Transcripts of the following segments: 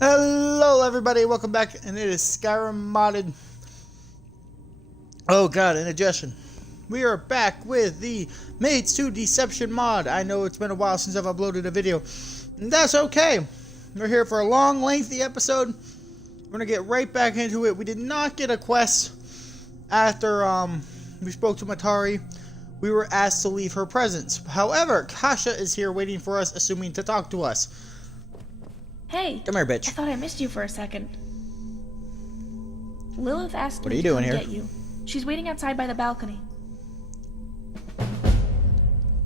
Hello everybody, welcome back, and it is Skyrim modded. Oh god, indigestion. We are back with the Maids 2 Deception mod. I know it's been a while since I've uploaded a video, and that's okay. We're here for a long, lengthy episode. We're gonna get right back into it. We did not get a quest after we spoke to Matari. We were asked to leave her presence. However, Kasha is here waiting for us, assuming to talk to us. Hey! Come here, bitch. I thought I missed you for a second. Lillith asked What are me you to doing come here? get you. She's waiting outside by the balcony.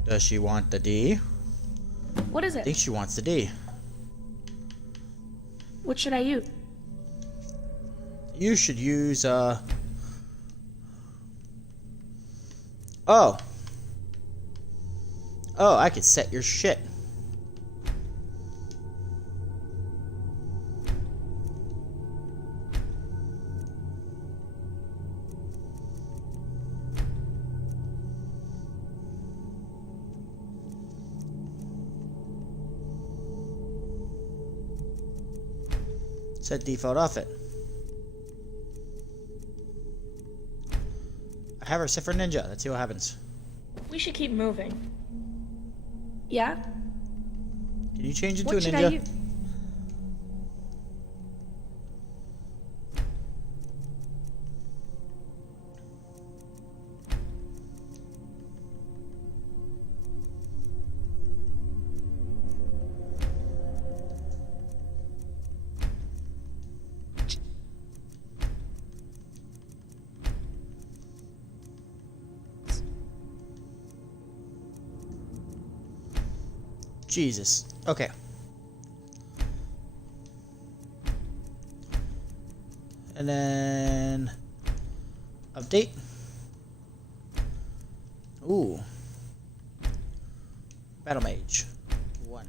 Does she want the D? What is I think it? she wants the D. What should I use? You should use, Oh. Oh, I could set your shit. Set default off it. I have her set for ninja. Let's see what happens. We should keep moving. Yeah? Can you change into What a should I ninja? use? Jesus. Okay. And then update. Ooh. Battle mage. 1.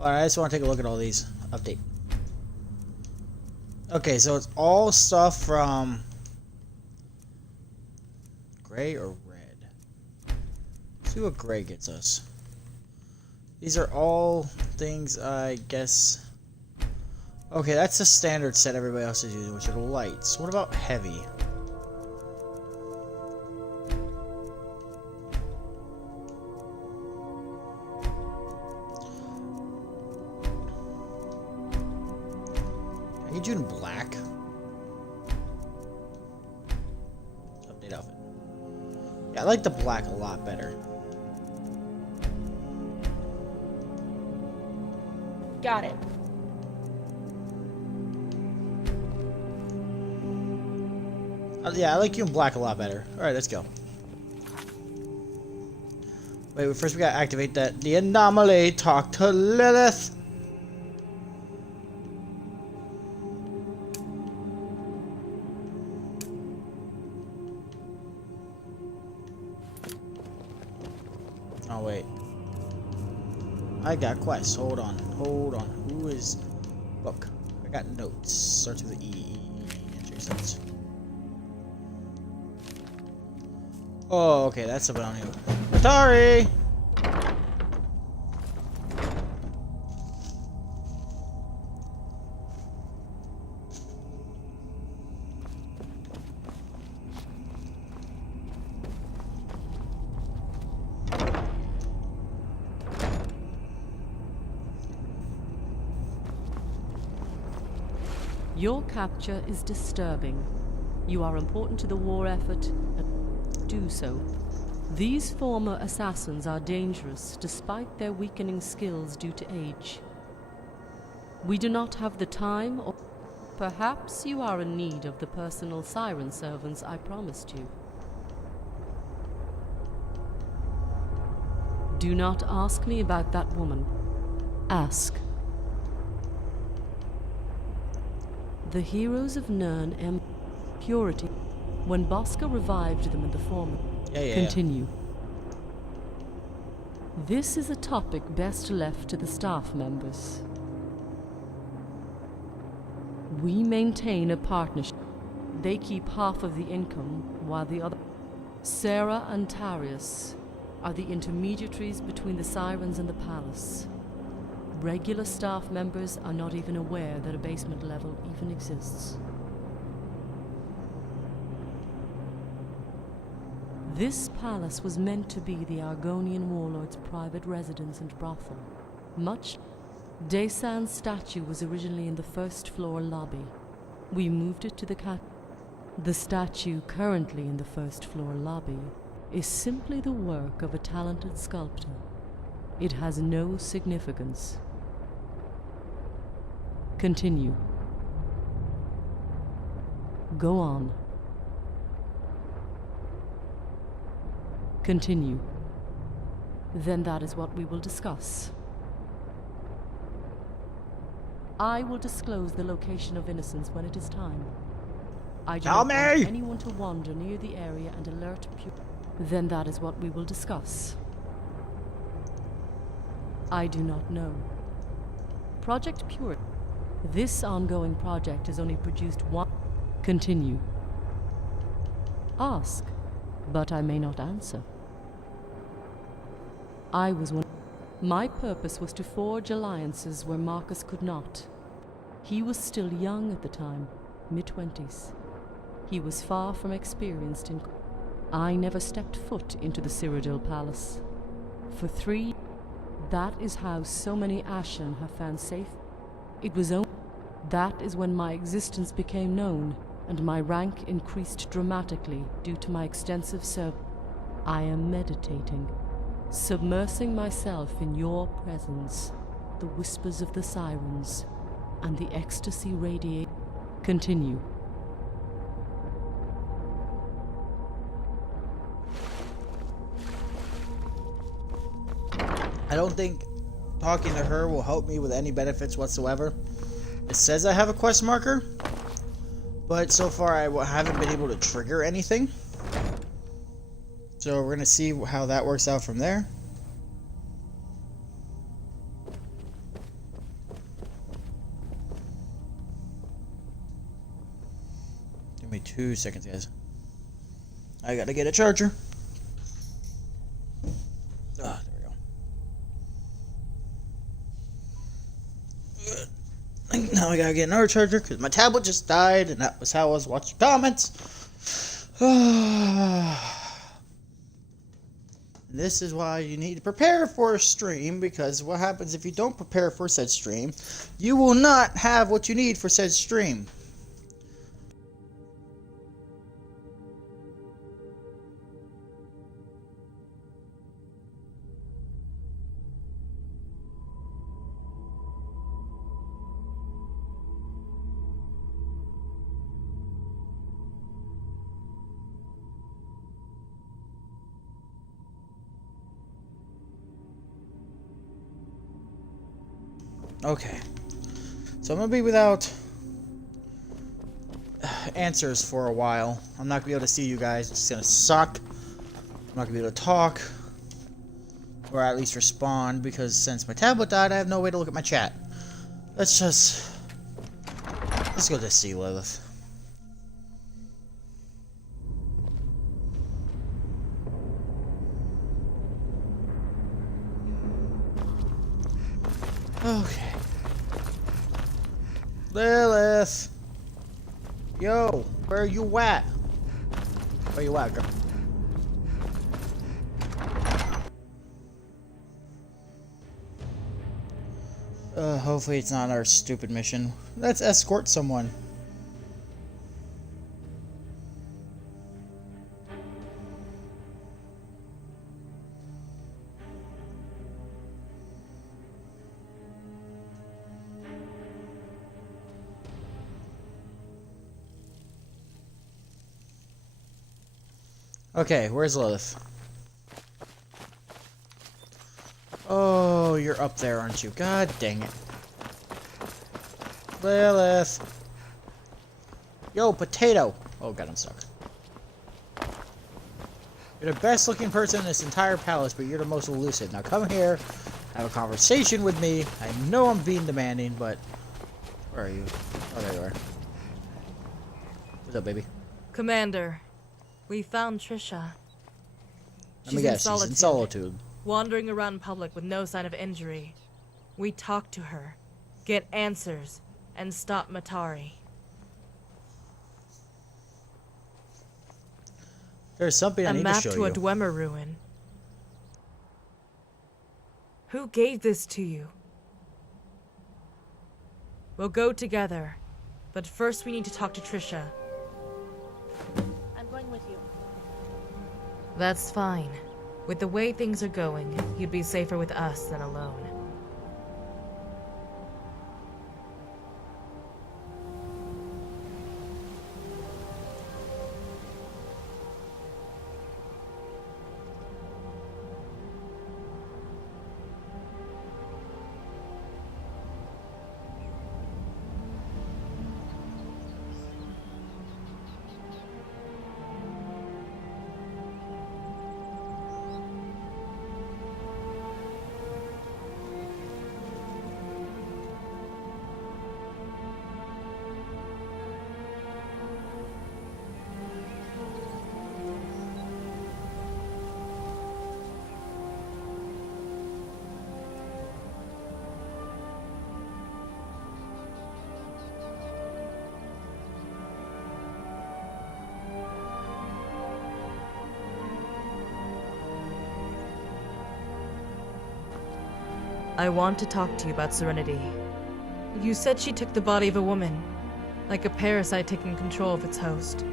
Alright, I just want to take a look at all these. Update. Okay, so it's all stuff from gray or red. Let's see what gray gets us. These are all things, I guess. Okay, that's the standard set everybody else is using, which are lights. What about heavy? I need you in black. Update outfit. Yeah, I like the black a lot better. Got it. Yeah, I like you in black a lot better. Alright, let's go. Wait, first we gotta activate that. The anomaly. Talk to Lillith. Oh, wait. I got quests. Hold on. Hold on. Who is... Look. I got notes. Starts with the E. Entries notes. Oh, okay. That's about you. Atari! Your capture is disturbing. You are important to the war effort, and do so. These former assassins are dangerous despite their weakening skills due to age. We do not have the time, or perhaps you are in need of the personal siren servants I promised you. Do not ask me about that woman. Ask. The heroes of Nirn em purity when Bosca revived them in the former. Continue. This is a topic best left to the staff members. We maintain a partnership. They keep half of the income, while the other... Sarah and Tarius are the intermediaries between the Sirens and the Palace. Regular staff members are not even aware that a basement level even exists. This palace was meant to be the Argonian warlord's private residence and brothel. Desan's statue was originally in the first floor lobby. We moved it to the The statue currently in the first floor lobby is simply the work of a talented sculptor. It has no significance. Continue. Go on. Continue. Then that is what we will discuss. I will disclose the location of Innocence when it is time. I do not want anyone to wander near the area and alert Then that is what we will discuss. I do not know. Project Pure. This ongoing project has only produced one. Continue. Ask, but I may not answer. I was one. My purpose was to forge alliances where Marcus could not. He was still young at the time, mid-20s. He was far from experienced in. I never stepped foot into the Cyrodiil Palace. For 3. That is how so many Ashen have found safe. It was only. That is when my existence became known, and my rank increased dramatically due to my extensive service. I am meditating, submersing myself in your presence, the whispers of the sirens, and the ecstasy radiate. Continue. I don't think talking to her will help me with any benefits whatsoever. It says I have a quest marker, but so far I haven't been able to trigger anything. So we're going to see how that works out from there. Give me 2 seconds, guys. I gotta get a charger. Ah, there we go. Now I gotta get another charger because my tablet just died, and that was how I was watching comments. This is why you need to prepare for a stream, because what happens if you don't prepare for said stream, you will not have what you need for said stream. Okay, so I'm going to be without answers for a while. I'm not going to be able to see you guys. It's going to suck. I'm not going to be able to talk, or at least respond, because since my tablet died, I have no way to look at my chat. Let's go to see Lillith. Okay. Lillith! Yo, where you at? Where you at, girl? Hopefully it's not our stupid mission. Let's escort someone. Okay, where's Lillith? Oh, you're up there, aren't you? God dang it. Lillith. Yo, potato. Oh god, I'm stuck. You're the best looking person in this entire palace, but you're the most elusive. Now come here, have a conversation with me. I know I'm being demanding, but... Where are you? Oh, there you are. What's up, baby? Commander. We found Trisha. Let me guess, she's in solitude. Wandering around public with no sign of injury. We talk to her, get answers, and stop Matari. There's something I need to map show to a you. Dwemer ruin. Who gave this to you? We'll go together, but first we need to talk to Trisha. I'm going with you. That's fine. With the way things are going, you'd be safer with us than alone. I want to talk to you about Serenity. You said she took the body of a woman, like a parasite taking control of its host.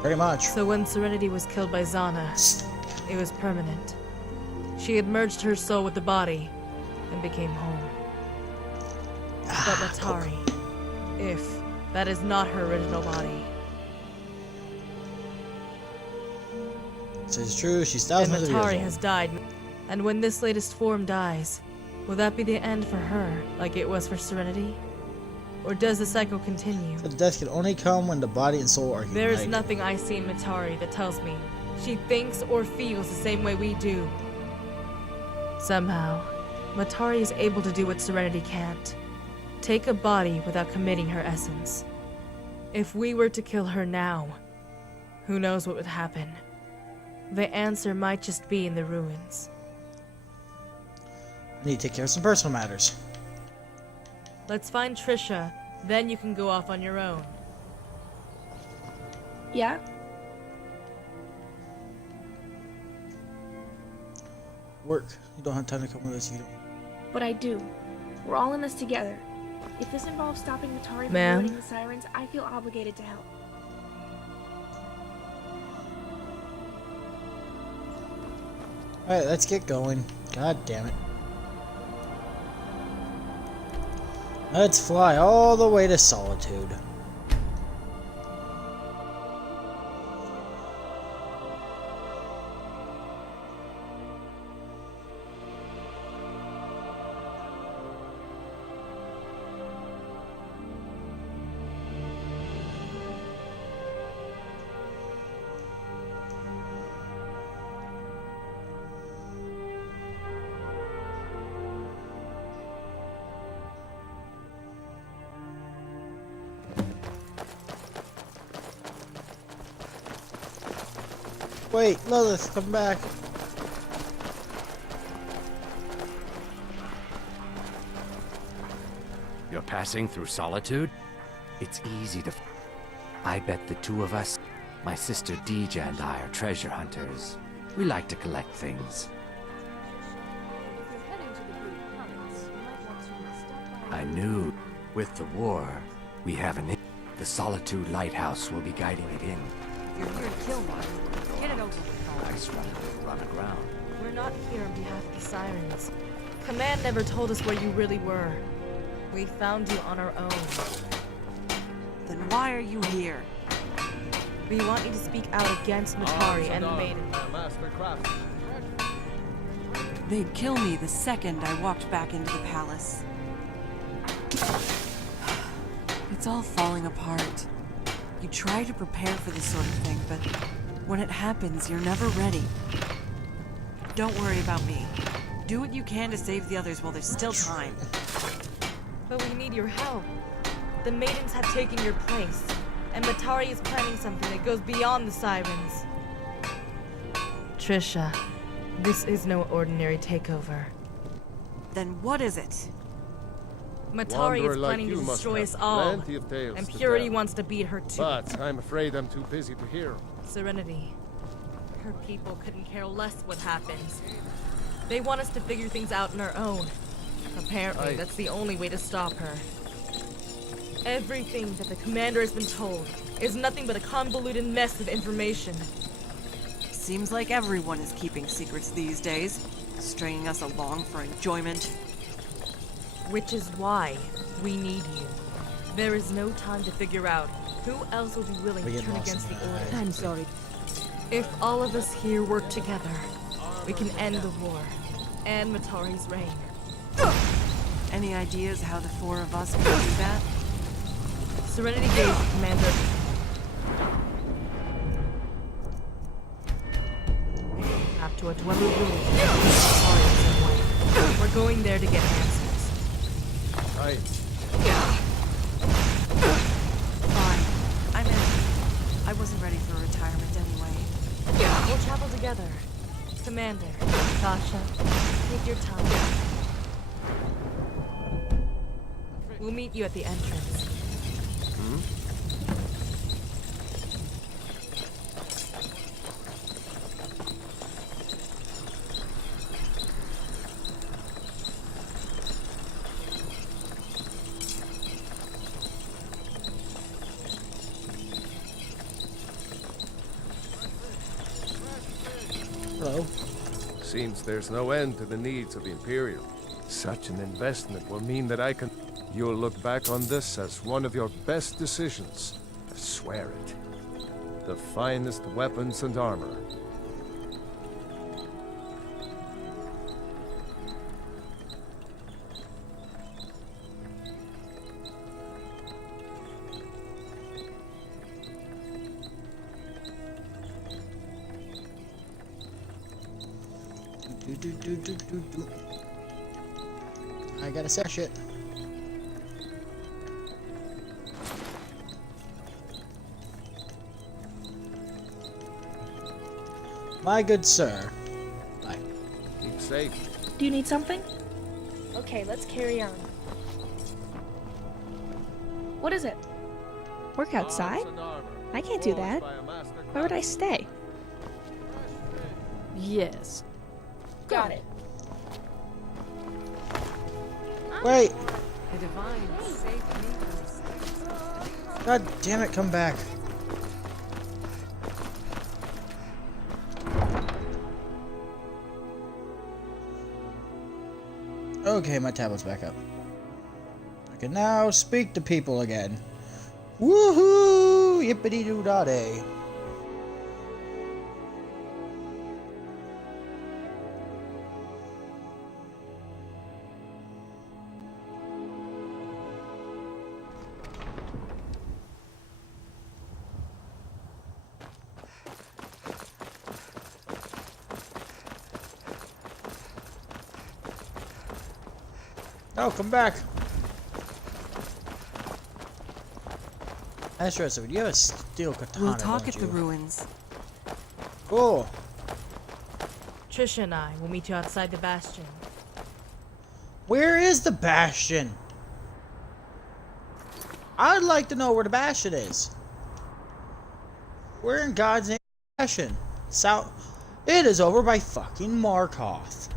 Pretty much. So when Serenity was killed by Zana, it was permanent. She had merged her soul with the body and became home. But Matari, if that is not her original body, This is true. She's then thousands of years Matari old. has died. And when this latest form dies, will that be the end for her, like it was for Serenity? Or does the cycle continue? The death can only come when the body and soul are united. There is nothing I see in Matari that tells me she thinks or feels the same way we do. Somehow, Matari is able to do what Serenity can't. Take a body without committing her essence. If we were to kill her now, who knows what would happen? The answer might just be in the ruins. I need to take care of some personal matters. Let's find Trisha, then you can go off on your own. Yeah? Work. You don't have time to come with us. You don't. But I do. We're all in this together. If this involves stopping Matari from Ma'am? ruining the sirens, I feel obligated to help. Alright, let's get going. God damn it. Let's fly all the way to Solitude. Wait, Lillith, come back. You're passing through Solitude? It's easy to... I bet the two of us, my sister Deja and I, are treasure hunters. We like to collect things. I knew. With the war, we have an... The Solitude Lighthouse will be guiding it in. You're here to kill me. Get it over with. Nice run aground. We're not here on behalf of the Sirens. Command never told us where you really were. We found you on our own. Then why are you here? We want you to speak out against Matari and the Maiden. They'd kill me the second I walked back into the palace. It's all falling apart. You try to prepare for this sort of thing, but when it happens, you're never ready. Don't worry about me. Do what you can to save the others while there's still time. But we need your help. The Maidens have taken your place, and Matari is planning something that goes beyond the Sirens. Trisha, this is no ordinary takeover. Then what is it? Matari Wanderer is like planning you to must destroy have us all. plenty of tales And to Purity tell. wants to beat her too. But I'm afraid I'm too busy to hear. Serenity. Her people couldn't care less what happens. They want us to figure things out on our own. Apparently, that's the only way to stop her. Everything that the commander has been told is nothing but a convoluted mess of information. Seems like everyone is keeping secrets these days, stringing us along for enjoyment. Which is why we need you. There is no time to figure out who else will be willing We to get turn lost against in the the Order. eyes. I'm sorry. If all of us here work together, we can end the war and Matari's reign. Any ideas how the four of us can do that? Serenity gave the commander map to a Dwemer ruin. We're going there to get answers. Aye. Fine. I'm in. I wasn't ready for retirement anyway. We'll travel together. Commander, Tasha, take your time. We'll meet you at the entrance. Hello. Seems there's no end to the needs of the Imperial. Such an investment will mean that I can... You'll look back on this as one of your best decisions. I swear it. The finest weapons and armor. Do. I gotta say shit. My good sir. Bye. Keep safe. Do you need something? Okay, let's carry on. What is it? Work outside? I can't do that. Where would I stay? Yes. Got it. Wait! The divine safe neighbors. God damn it, come back. Okay, my tablet's back up. I can now speak to people again. Woohoo! Yippity-doo-dah-day. Oh, come back. That's right, so you have a steel katana, We'll talk don't at the you? ruins. Cool. Trisha and I will meet you outside the bastion. Where is the bastion? I'd like to know where the bastion is. Where in God's name is the bastion? South. It is over by fucking Markoth.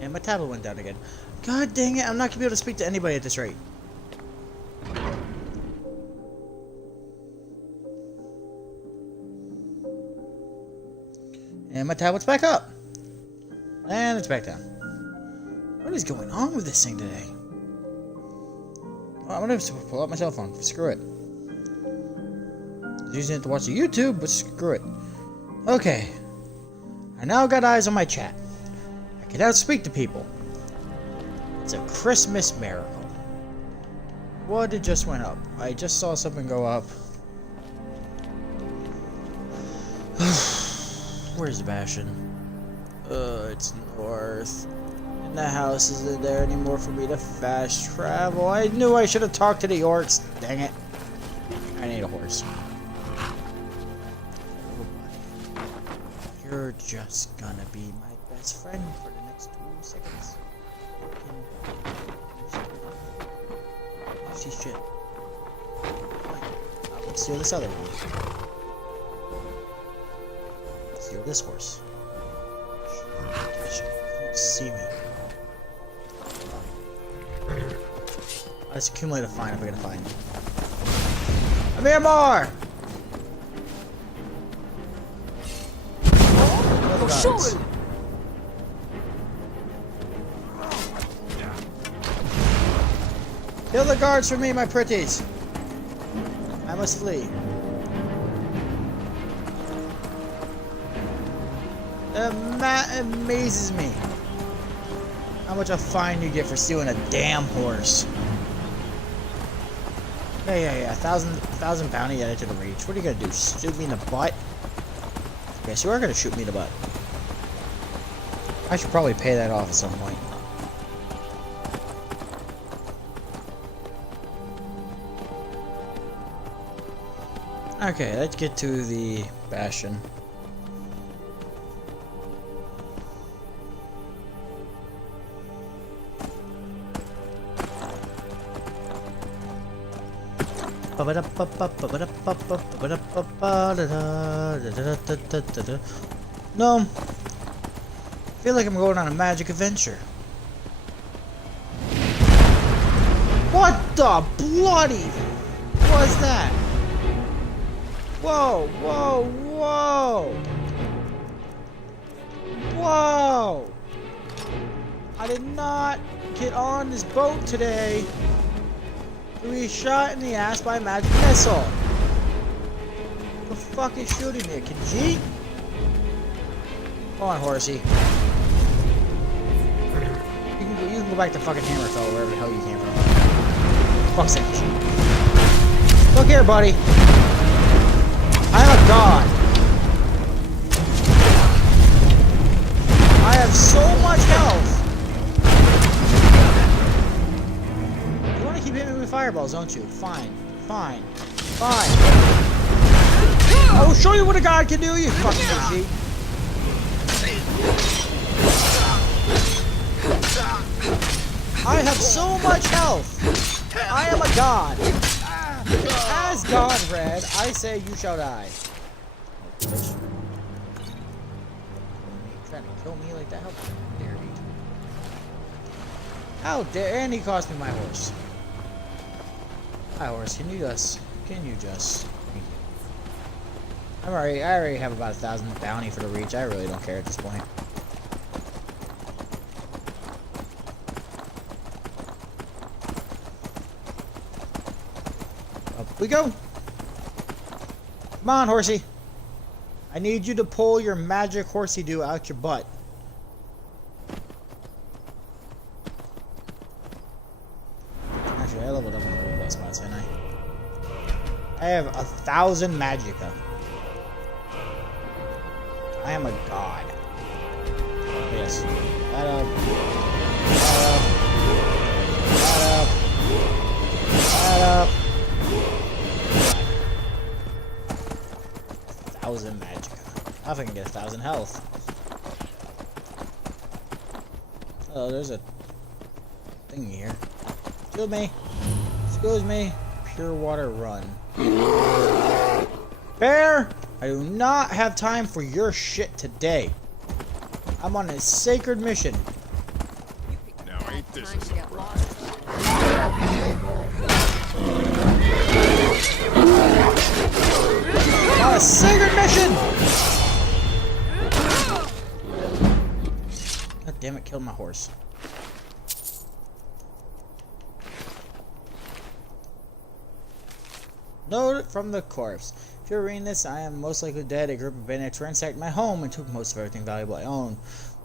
And my tablet went down again. God dang it, I'm not gonna be able to speak to anybody at this rate. And my tablet's back up. And it's back down. What is going on with this thing today? Well, I'm gonna pull out my cell phone. Screw it. I was using it to watch the YouTube, but screw it. Okay. I now got eyes on my chat. Can now speak to people. It's a Christmas miracle. What? It just went up. I just saw something go up. Where's the bastion? It's north. And the house isn't there anymore for me to fast travel. I knew I should have talked to the orcs. Dang it. I need a horse. You're just gonna be my best friend for the next 2 seconds. See shit. Let's steal this other one. Steal this horse. Don't see me. Let's accumulate a find if we're gonna find. I'm here more! Shoot! Kill the guards for me, my pretties! I must flee. That amazes me. How much a fine you get for stealing a damn horse. Yeah. 1,000 bounty added to the reach. What are you gonna do? Shoot me in the butt? Yes, you are gonna shoot me in the butt. I should probably pay that off at some point. Okay, let's get to the bastion. No. I feel like I'm going on a magic adventure. What the bloody was that? Whoa, whoa, whoa! Whoa! I did not get on this boat today to be shot in the ass by a magic missile. The fuck is shooting me? A Khajiit? Come on, horsey. You can go back to fucking Hammerfell, wherever the hell you came from. Fuck's sake. Look here, buddy. I am a god. I have so much health. You want to keep hitting me with fireballs, don't you? Fine. Fine. Fine. I will show you what a god can do, you fucking Khajiit. I have so much health. I am a god. As God read, I say you shall die. Oh, bitch. Trying to kill me like that? How dare you? How dare? And he cost me my horse. Hi, horse. Can you just? Thank you. I already have about 1,000 bounty for the reach. I really don't care at this point. We go. Come on, horsey. I need you to pull your magic horsey do out your butt. Actually, I leveled up on the little spots, didn't I? I have 1,000 magicka. I am a god. Yes. That up. That up. 1,000 magic. I think I can get 1,000 health. Oh, there's a thing here. Excuse me. Excuse me. Pure water run. Bear! I do not have time for your shit today. I'm on a sacred mission. Now ain't this a surprise? On a sacred mission! God damn it, killed my horse. Note from the corpse. If you're reading this, I am most likely dead. A group of bandits ransacked my home and took most of everything valuable I own.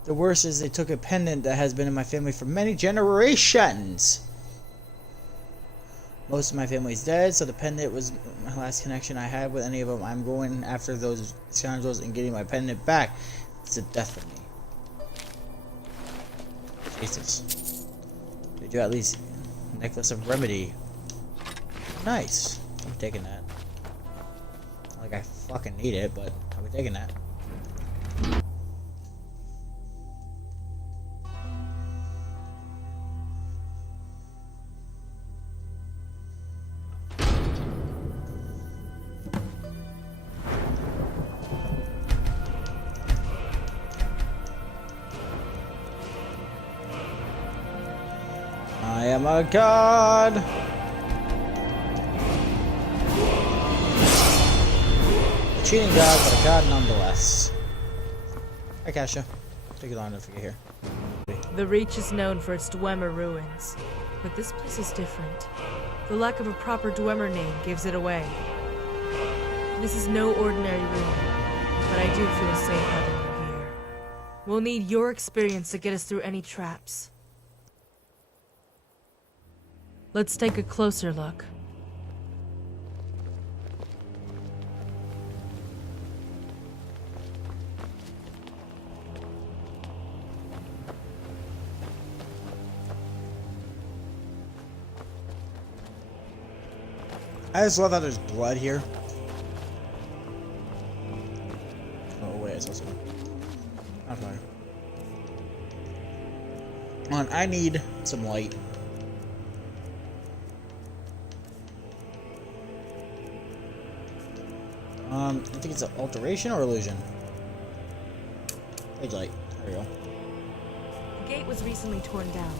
The worst is they took a pendant that has been in my family for many generations. Most of my family's dead, so the pendant was my last connection I had with any of them. I'm going after those scoundrels and getting my pendant back. It's a death for me. Jesus. Did you at least necklace of remedy? Nice. I'm taking that. Not like I fucking need it, but I'll be taking that. I am a god. A cheating god, but a god nonetheless. Hi, Kasha. Take you long enough to get here. The Reach is known for its Dwemer ruins, but this place is different. The lack of a proper Dwemer name gives it away. This is no ordinary room, but I do feel safe having you here. We'll need your experience to get us through any traps. Let's take a closer look. I just love that there's blood here. Oh wait, I saw something. I'm fine. Come on, I need some light. I think it's an alteration or illusion. Page light. There we go. The gate was recently torn down,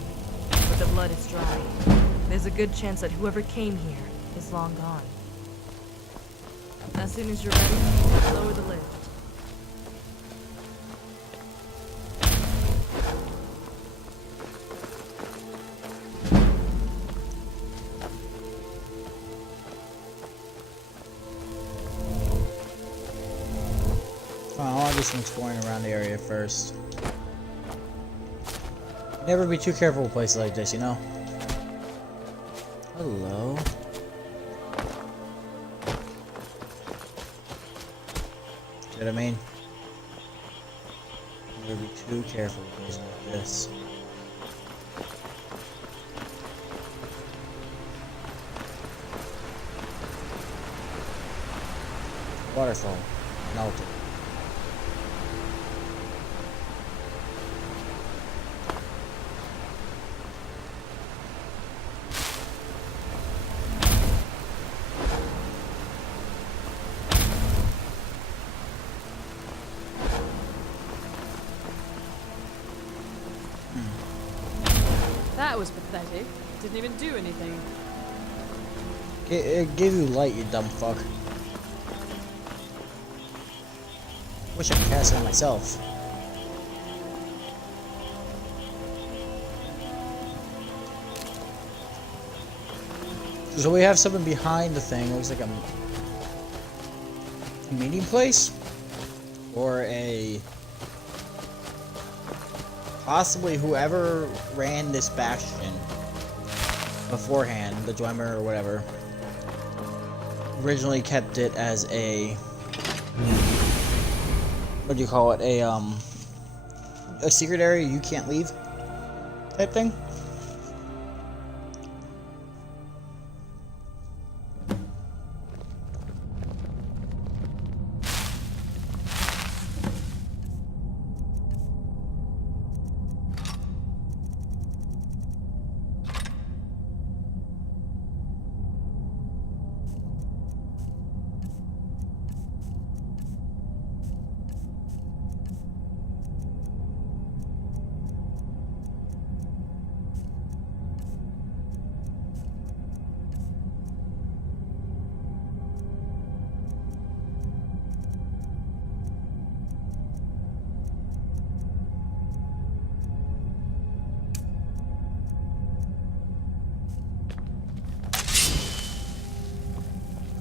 but the blood is dry. There's a good chance that whoever came here is long gone. As soon as you're ready, lower the lift. I'll do some exploring around the area first. Never be too careful with places like this, you know? Hello? See what I mean? Never be too careful with places like this. Waterfall. Melted. That was pathetic. Didn't even do anything. It gave you light, you dumb fuck. Wish I could cast it on myself. So we have something behind the thing. Looks like a meeting place? Or a... possibly whoever ran this bastion beforehand, the Dwemer or whatever, originally kept it as a, what do you call it, a secret area you can't leave type thing.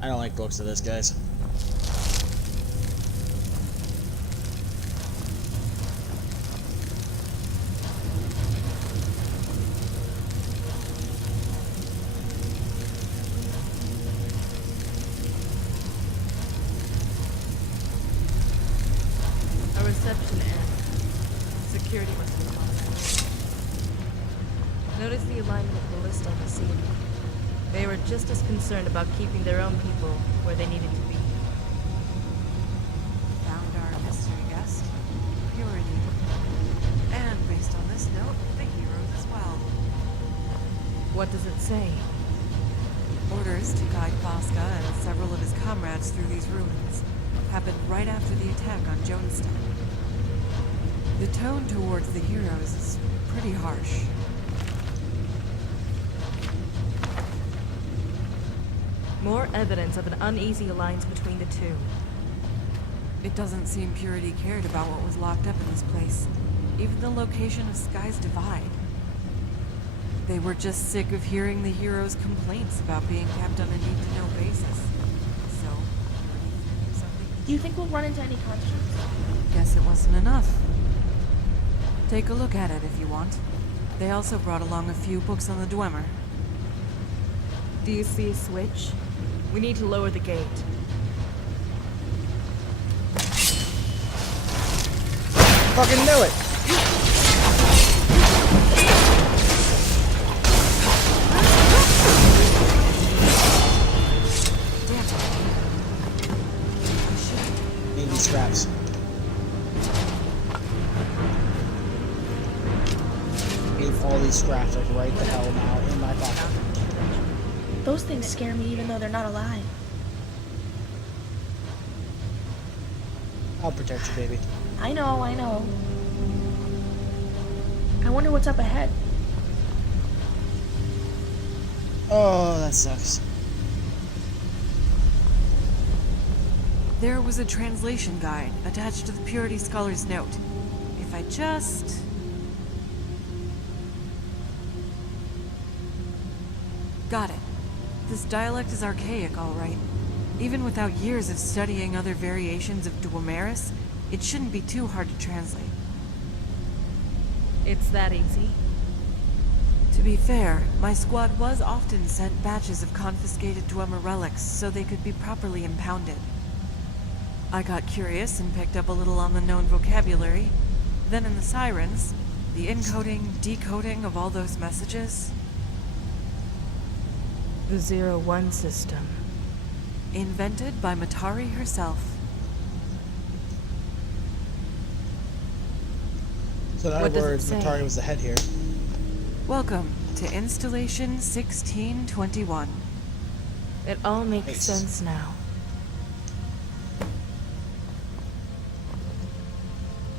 I don't like the looks of this, guys. reception area. Security must be possible. Notice the alignment of the list on the ceiling. They were just as concerned about keeping their own people where they needed to be. Found our mystery guest, Purity. And based on this note, the heroes as well. What does it say? Orders to guide Bosca and several of his comrades through these ruins happened right after the attack on Jonestown. The tone towards the heroes is pretty harsh. More evidence of an uneasy alliance between the two. It doesn't seem Purity cared about what was locked up in this place, even the location of Sky's Divide. They were just sick of hearing the heroes' complaints about being kept on a need-to-know basis. So, Purity figured something. Do you think we'll run into any constructs? Guess it wasn't enough. Take a look at it if you want. They also brought along a few books on the Dwemer. Do you see a switch? We need to lower the gate. Fucking knew it! Need these scraps. Need all these scraps like right the hell now in my pocket. Those things scare me even though they're not alive. I'll protect you, baby. I know, I know. I wonder what's up ahead. Oh, that sucks. There was a translation guide attached to the Purity Scholar's note. If I just... Got it. This dialect is archaic, all right. Even without years of studying other variations of Dwemeris, it shouldn't be too hard to translate. It's that easy. To be fair, my squad was often sent batches of confiscated Dwemer relics so they could be properly impounded. I got curious and picked up a little on the known vocabulary. Then in the Sirens, the encoding, decoding of all those messages... The 0-1 system. Invented by Matari herself. So in What other does it words, say? Matari was the head here. Welcome to Installation 1621. It all makes Nice. sense now.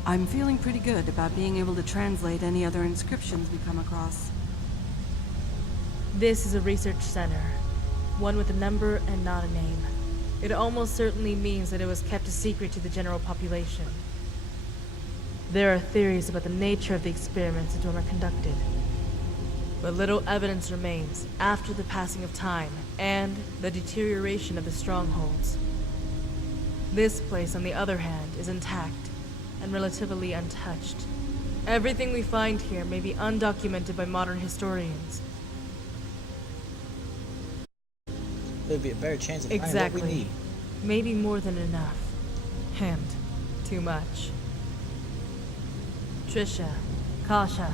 I'm feeling pretty good about being able to translate any other inscriptions we come across. This is a research center. One with a number and not a name. It almost certainly means that it was kept a secret to the general population. There are theories about the nature of the experiments that were conducted. But little evidence remains after the passing of time and the deterioration of the strongholds. This place, on the other hand, is intact and relatively untouched. Everything we find here may be undocumented by modern historians. There'd be a better chance of finding what we Exactly. need. Maybe more than enough. And too much. Trisha, Kasha,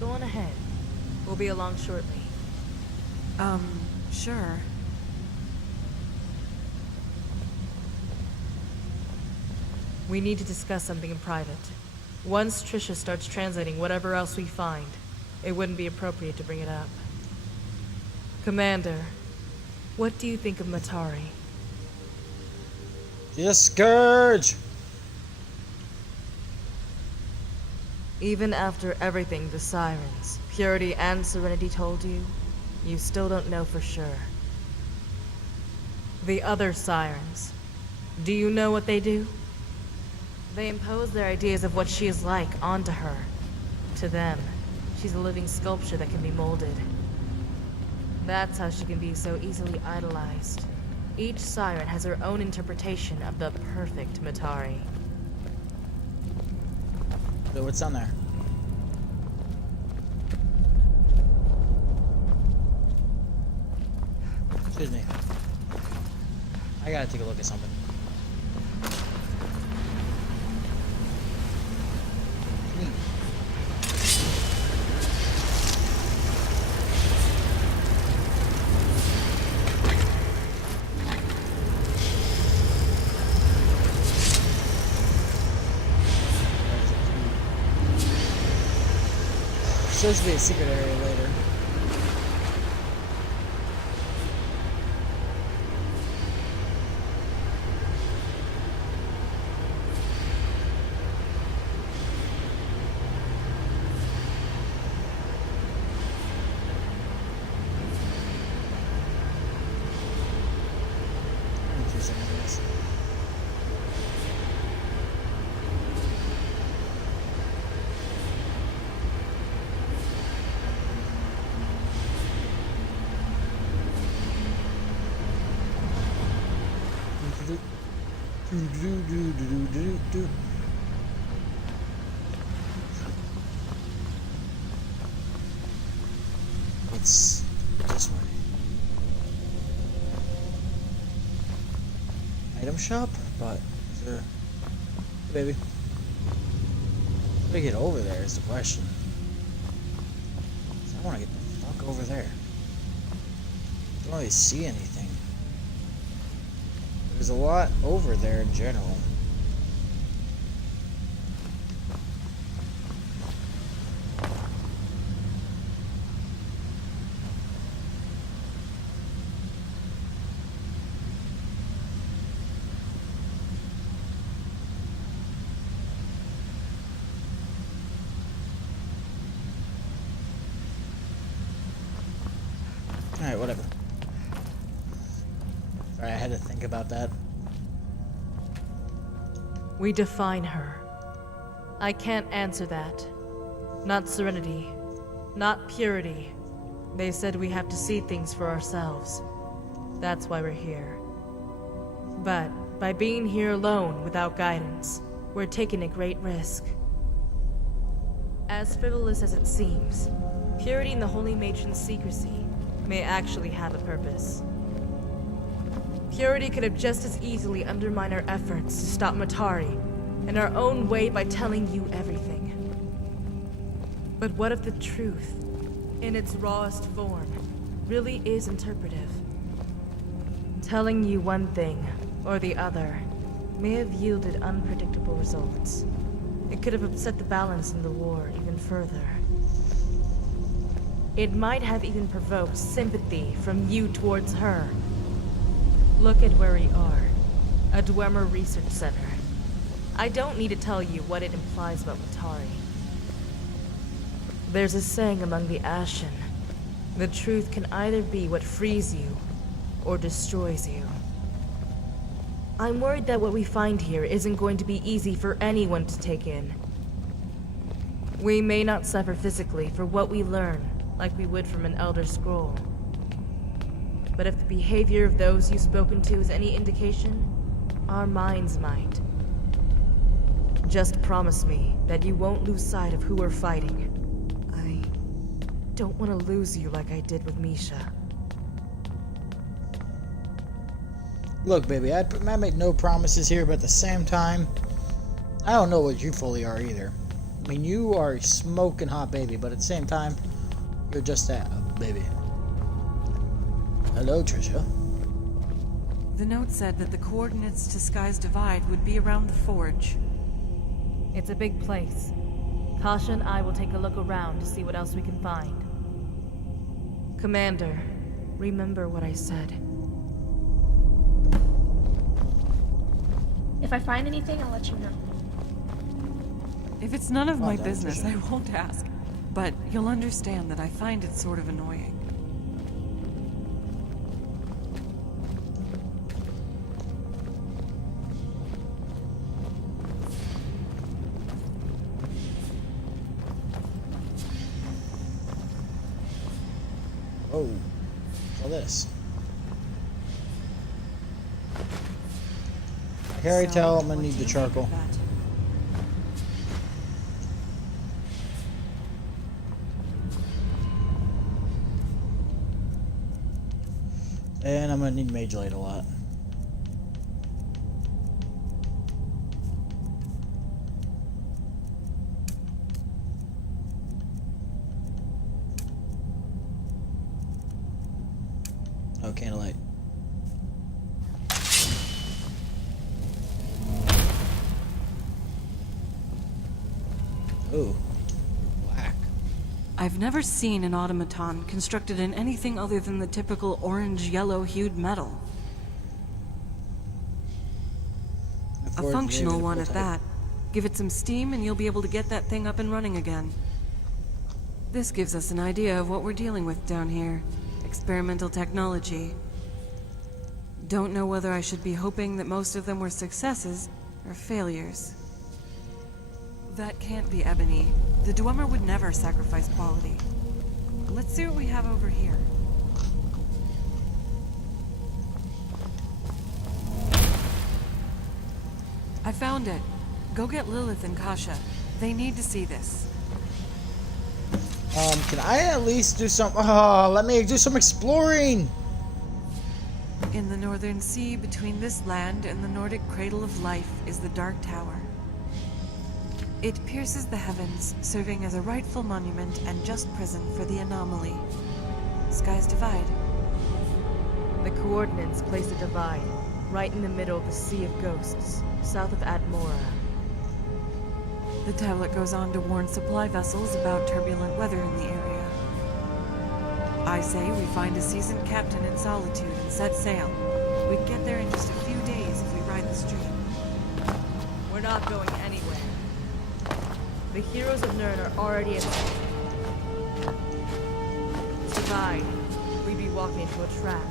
go on ahead. We'll be along shortly. Sure. We need to discuss something in private. Once Trisha starts translating whatever else we find, it wouldn't be appropriate to bring it up. Commander, what do you think of Matari? She's a scourge! Even after everything the Sirens, Purity, and Serenity told you, you still don't know for sure. The other Sirens, do you know what they do? They impose their ideas of what she is like onto her. To them, she's a living sculpture that can be molded. That's how she can be so easily idolized. Each Siren has her own interpretation of the perfect Matari. So what's down there? Excuse me. I gotta take a look at something. supposed to be a secret area later. Interesting, I guess. It's this way. Item shop? But is there... Baby. How do I get over there is the question. I want to get the fuck over there. I don't really see anything. There's a lot over there in general. Alright, whatever. Sorry, I had to think about that. We define her. I can't answer that. Not serenity. Not purity. They said we have to see things for ourselves. That's why we're here. But by being here alone without guidance, we're taking a great risk. As frivolous as it seems, purity in the Holy Matron's secrecy may actually have a purpose. Purity could have just as easily undermined our efforts to stop Matari in our own way by telling you everything. But what if the truth, in its rawest form, really is interpretive? Telling you one thing or the other may have yielded unpredictable results. It could have upset the balance in the war even further. It might have even provoked sympathy from you towards her. Look at where we are. A Dwemer Research Center. I don't need to tell you what it implies about Matari. There's a saying among the Ashen. The truth can either be what frees you, or destroys you. I'm worried that what we find here isn't going to be easy for anyone to take in. We may not suffer physically for what we learn, like we would from an Elder Scroll. But if the behavior of those you've spoken to is any indication, our minds might. Just promise me that you won't lose sight of who we're fighting. I don't want to lose you like I did with Misha. Look, baby, I make no promises here, but at the same time, I don't know what you fully are either. I mean, you are a smoking hot baby, but at the same time, you're just that, baby. Hello, Trisha. The note said that the coordinates to Sky's Divide would be around the forge. It's a big place. Kasha and I will take a look around to see what else we can find. Commander, remember what I said. If I find anything, I'll let you know. If it's none of my done, business, Trisha. I won't ask. But you'll understand that I find it sort of annoying. Oh, for this. Harry, tell him I what need do the you charcoal. think of that? And I'm gonna need Mage Light a lot. Oh, candlelight. Ooh, black. I've never seen an automaton constructed in anything other than the typical orange-yellow hued metal. A functional one at that. Give it some steam and you'll be able to get that thing up and running again. This gives us an idea of what we're dealing with down here. Experimental technology. Don't know whether I should be hoping that most of them were successes or failures. That can't be Ebony. The Dwemer would never sacrifice quality. Let's see what we have over here. I found it. Go get Lillith and Kasha. They need to see this. Can I at least do some... Oh, let me do some exploring! In the northern sea, between this land and the Nordic cradle of life, is the Dark Tower. It pierces the heavens, serving as a rightful monument and just prison for the anomaly. Skies divide. The coordinates place a divide, right in the middle of the Sea of Ghosts, south of Atmora. The tablet goes on to warn supply vessels about turbulent weather in the area. I say we find a seasoned captain in Solitude and set sail. We can get there in just a few days if we ride the stream. We're not going anywhere. The heroes of Nirn are already at divide. We'd be walking into a trap.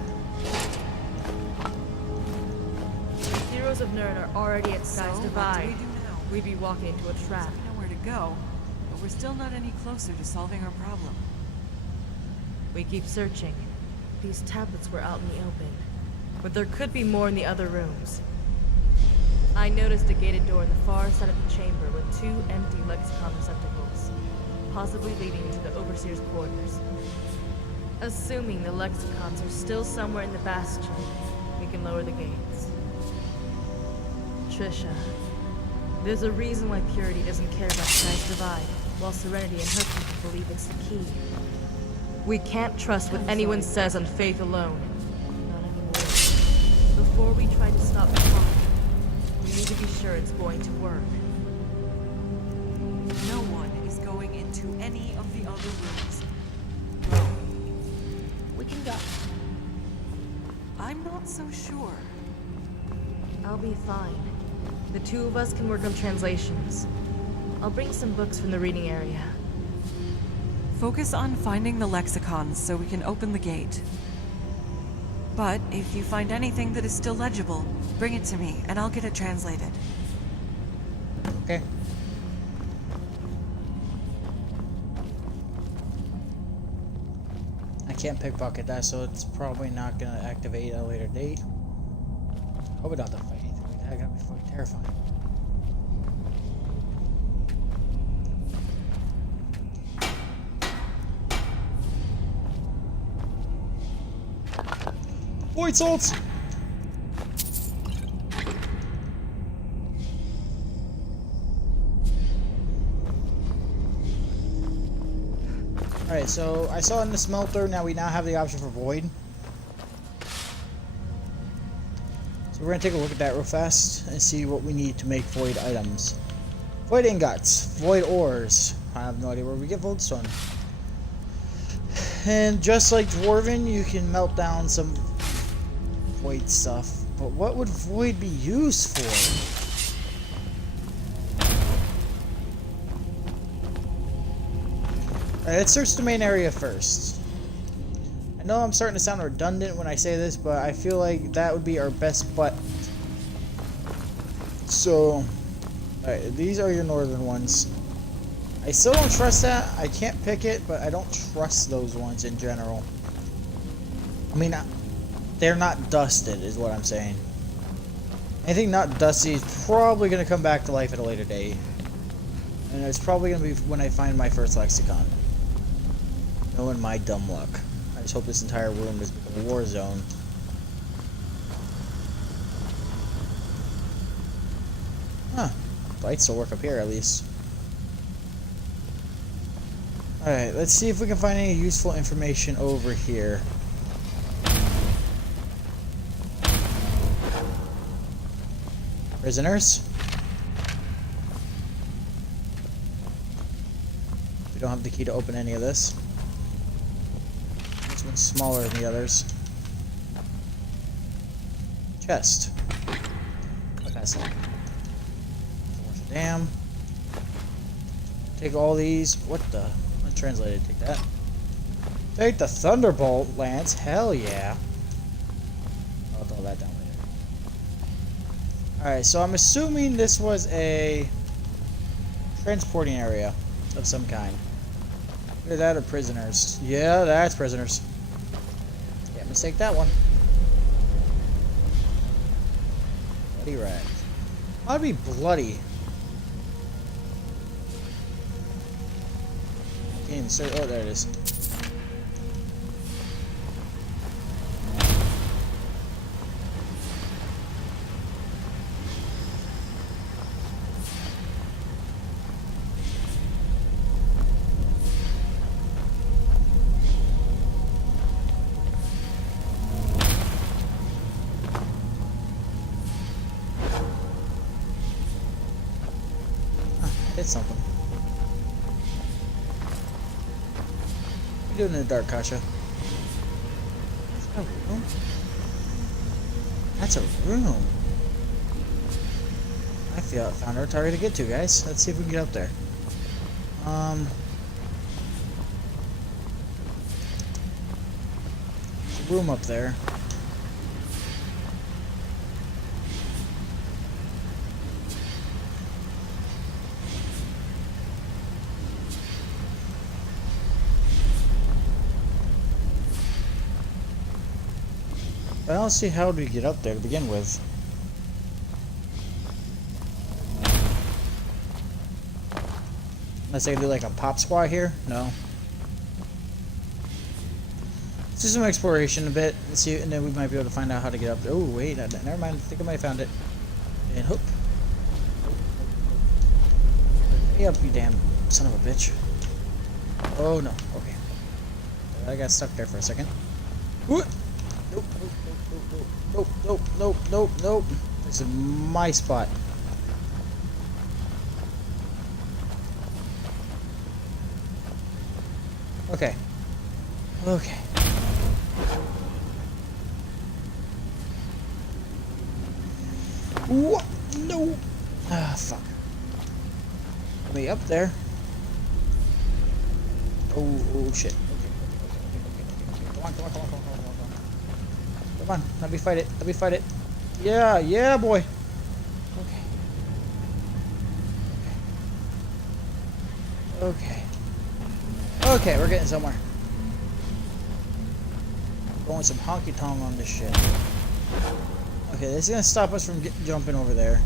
The heroes of Nirn are already at Sky's divide. What do we do now? We'd be walking into a trap. We know where to go, but we're still not any closer to solving our problem. We keep searching. These tablets were out in the open, but there could be more in the other rooms. I noticed a gated door in the far side of the chamber with 2 empty lexicon receptacles, possibly leading to the Overseer's quarters. Assuming the lexicons are still somewhere in the bastion, we can lower the gates. Trisha, there's a reason why Purity doesn't care about Sky's Divide, while Serenity and her people believe it's the key. We can't trust what anyone says on faith alone. Not anymore. Before we try to stop the clock, we need to be sure it's going to work. No one is going into any of the other rooms. We can go. I'm not so sure. I'll be fine. The 2 of us can work on translations. I'll bring some books from the reading area. Focus on finding the lexicons so we can open the gate. But if you find anything that is still legible, bring it to me and I'll get it translated. Okay. I can't pickpocket that, so it's probably not gonna activate at a later date. Hope I don't have to fight anything like that. That'd be fucking terrifying. Void salts! Alright, so I saw in the smelter, now we have the option for void. So we're gonna take a look at that real fast and see what we need to make void items. Void ingots, void ores. I have no idea where we get void stone. And just like Dwarven, you can melt down some void stuff. But what would void be used for? Alright, let's search the main area first. I know I'm starting to sound redundant when I say this, but I feel like that would be our best bet. So, alright, these are your northern ones. I still don't trust that. I can't pick it, but I don't trust those ones in general. I mean, they're not dusted, is what I'm saying. Anything not dusty is probably going to come back to life at a later date. And it's probably going to be when I find my first lexicon. Knowing my dumb luck. I just hope this entire room is a war zone. Huh. Lights still work up here, at least. Alright, let's see if we can find any useful information over here. Prisoners? If we don't have the key to open any of this. This one's smaller than the others. Chest. That's it. Damn. Take all these. What the? Untranslated. Take that. Take the Thunderbolt Lance. Hell yeah. I'll throw that down later. Alright, so I'm assuming this was a transporting area of some kind. Either that or prisoners. Yeah, that's prisoners. Can't mistake that one. Bloody rags. I'd be bloody. Can't even say. Oh, there it is. Hit something. What are you doing in the dark, Kasha? Is that a room? That's a room. I found our target to get to, guys. Let's see if we can get up there. There's a room up there. I don't see how we get up there to begin with. Unless I can do like a pop squat here? No. Let's do some exploration a bit. Let's see, and then we might be able to find out how to get up there. Oh, wait, never mind. I think I might have found it. And hoop. Hey up, you damn son of a bitch. Oh, no. Okay. I got stuck there for a second. What? Nope. This is my spot. Okay. What? No. Ah, fuck. Me up there. Oh shit. Okay. Come on. Come on, let me fight it. Yeah, boy. Okay, we're getting somewhere. Going some honky tonk on this shit. Okay, this is gonna stop us from jumping over there.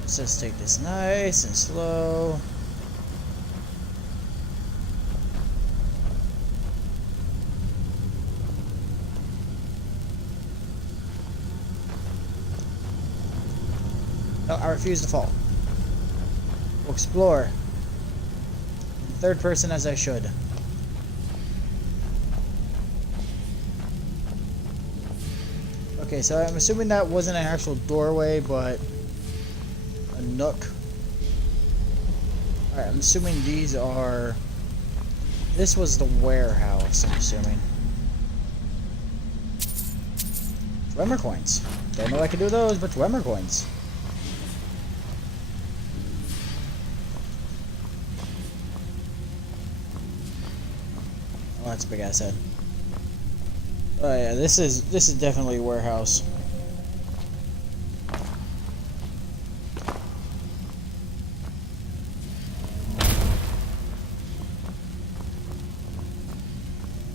Let's just take this nice and slow. No, I refuse to fall. We'll explore. In third person as I should. Okay, so I'm assuming that wasn't an actual doorway, but a nook. Alright, I'm assuming these are... This was the warehouse, I'm assuming. Dwemer coins. Don't know I can do those, but Dwemer coins. Oh, that's a big ass head. Oh yeah, this is definitely a warehouse.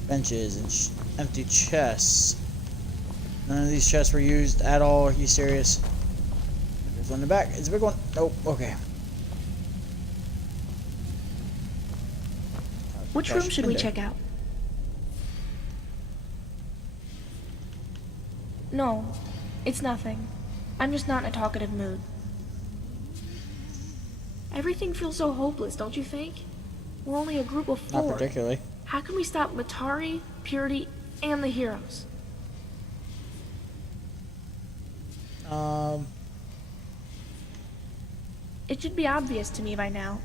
Benches and empty chests. None of these chests were used at all. Are you serious? There's one in the back. It's a big one. Nope. Okay. Which room should we check out? No, it's nothing. I'm just not in a talkative mood. Everything feels so hopeless, don't you think? We're only a group of 4. Not particularly. How can we stop Matari, Purity, and the heroes? It should be obvious to me by now,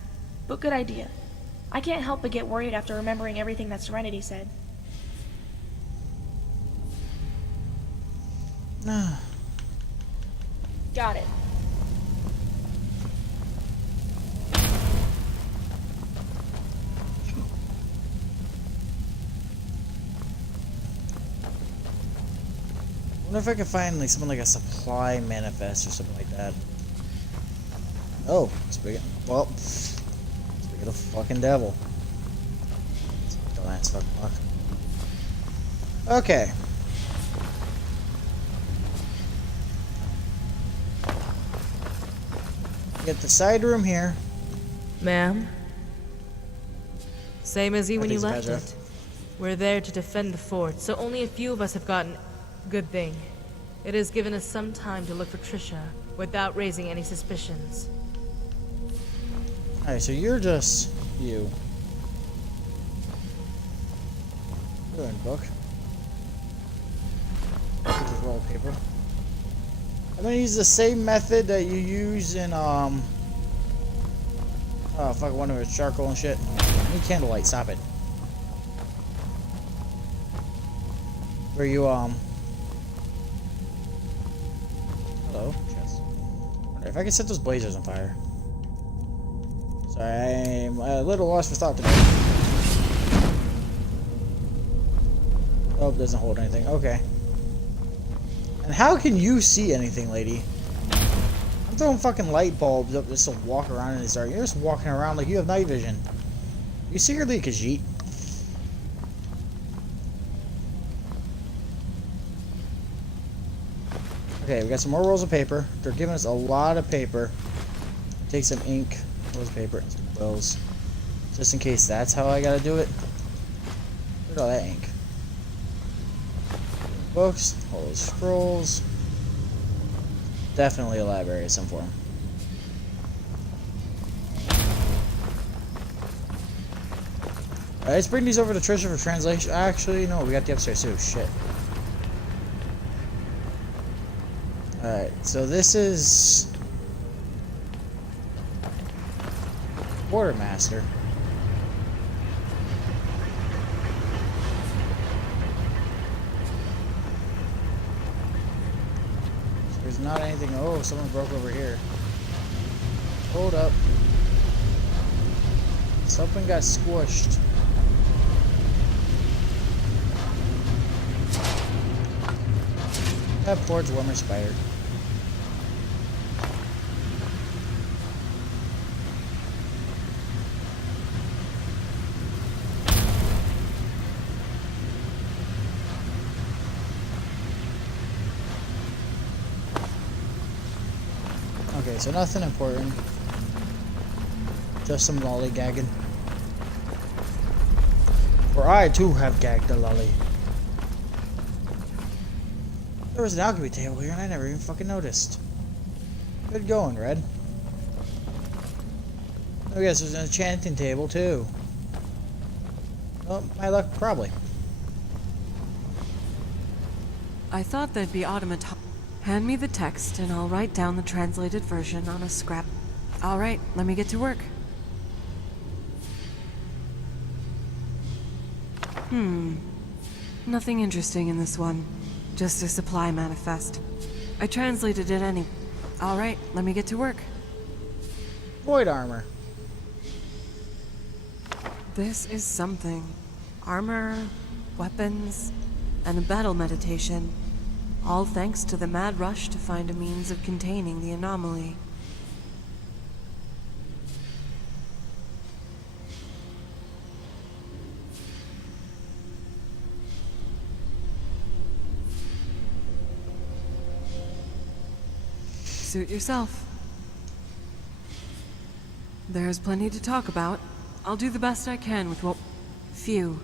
but good idea. I can't help but get worried after remembering everything that Serenity said. Got it. I wonder if I can find like something like a supply manifest or something like that. Oh, speaking of the fucking devil. Dumbass fuck. Okay. Get the side room here. Ma'am? Same as you when you think left it's it. We're there to defend the fort, so only a few of us have gotten... Good thing. It has given us some time to look for Trisha, without raising any suspicions. Alright, so you're just... you. Go ahead, book. Just roll paper. I'm gonna use the same method that you use in, oh, fuck, one of it's charcoal and shit. I need candlelight, stop it. Where you, hello, chest. Wonder if I can set those blazers on fire. Sorry, I'm a little lost for thought today. Oh, it doesn't hold anything. Okay. And how can you see anything, lady? I'm throwing fucking light bulbs up just to walk around in this dark. You're just walking around like you have night vision. You secretly a Khajiit. Okay, we got some more rolls of paper. They're giving us a lot of paper. Take some ink, rolls of paper, and some quills. Just in case that's how I gotta do it. Look at all that ink. Books, all those scrolls. Definitely a library of some form. Alright, let's bring these over to Trisha for translation. Actually, no, we got the upstairs too. Shit. Alright, so this is Quartermaster. So there's not anything. Oh, someone broke over here. Hold up. Something got squished. That poor warmer spider. Okay, so nothing important. Just some lollygagging. For I too have gagged a lolly. There was an alchemy table here and I never even fucking noticed. Good going, Red. I guess there's an enchanting table too. Well, my luck, probably. I thought there'd be automaton. Hand me the text and I'll write down the translated version on a scrap. Alright, let me get to work. Nothing interesting in this one. Just a supply manifest. I translated it anyway. Alright, let me get to work. Void armor. This is something. Armor, weapons, and a battle meditation. All thanks to the mad rush to find a means of containing the anomaly. Suit yourself. There's plenty to talk about. I'll do the best I can with what... Few.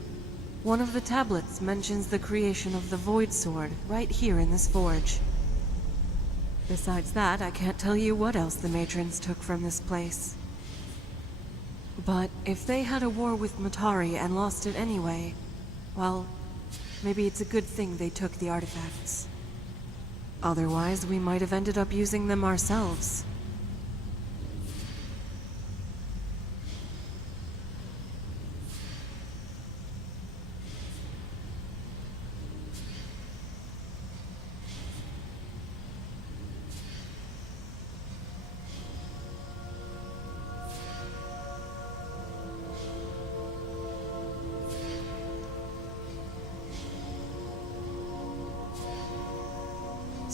One of the tablets mentions the creation of the Void Sword right here in this forge. Besides that, I can't tell you what else the matrons took from this place. But if they had a war with Matari and lost it anyway, well, maybe it's a good thing they took the artifacts. Otherwise, we might have ended up using them ourselves.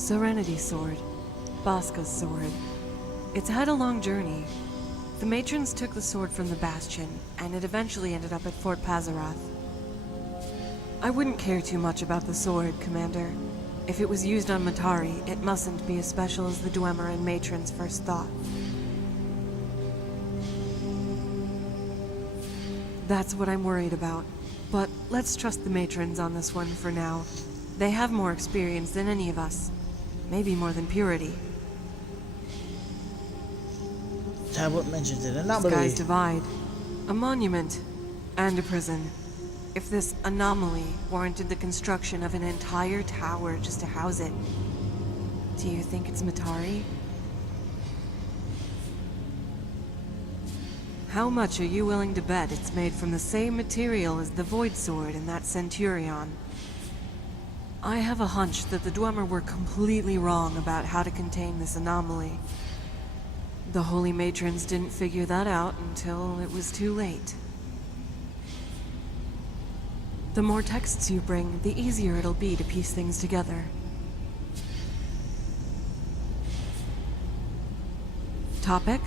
Serenity Sword. Baska's sword. It's had a long journey. The matrons took the sword from the bastion, and it eventually ended up at Fort Pazarath. I wouldn't care too much about the sword, Commander. If it was used on Matari, it mustn't be as special as the Dwemer and matrons first thought. That's what I'm worried about. But let's trust the matrons on this one for now. They have more experience than any of us. Maybe more than Purity. Tablet mentions an anomaly. Skies divide. A monument. And a prison. If this anomaly warranted the construction of an entire tower just to house it, do you think it's Matari? How much are you willing to bet it's made from the same material as the Void Sword in that Centurion? I have a hunch that the Dwemer were completely wrong about how to contain this anomaly. The Holy Matrons didn't figure that out until it was too late. The more texts you bring, the easier it'll be to piece things together. Topic?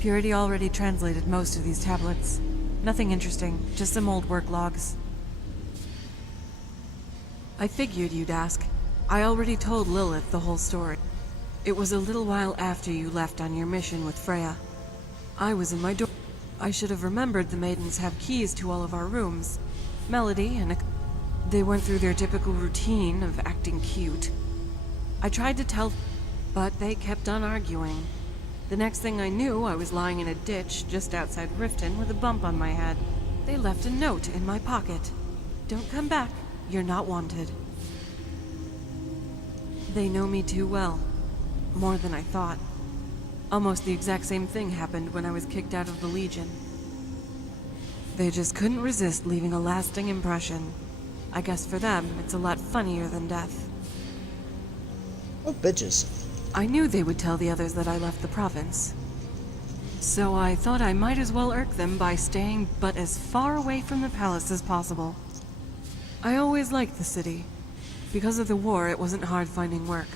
Purity already translated most of these tablets. Nothing interesting, just some old work logs. I figured you'd ask. I already told Lillith the whole story. It was a little while after you left on your mission with Freya. I was in my dorm. I should have remembered the maidens have keys to all of our rooms. Melody and they went through their typical routine of acting cute. I tried to tell, but they kept on arguing. The next thing I knew, I was lying in a ditch just outside Riften with a bump on my head. They left a note in my pocket. Don't come back. You're not wanted. They know me too well. More than I thought. Almost the exact same thing happened when I was kicked out of the Legion. They just couldn't resist leaving a lasting impression. I guess for them, it's a lot funnier than death. Oh, bitches. I knew they would tell the others that I left the province. So I thought I might as well irk them by staying but as far away from the palace as possible. I always liked the city. Because of the war, it wasn't hard finding work.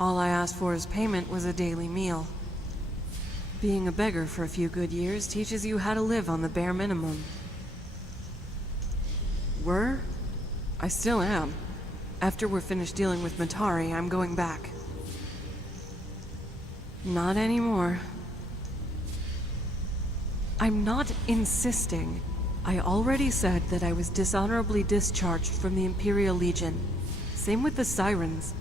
All I asked for as payment was a daily meal. Being a beggar for a few good years teaches you how to live on the bare minimum. I still am. After we're finished dealing with Matari, I'm going back. Not anymore. I'm not insisting. I already said that I was dishonorably discharged from the Imperial Legion. Same with the Sirens.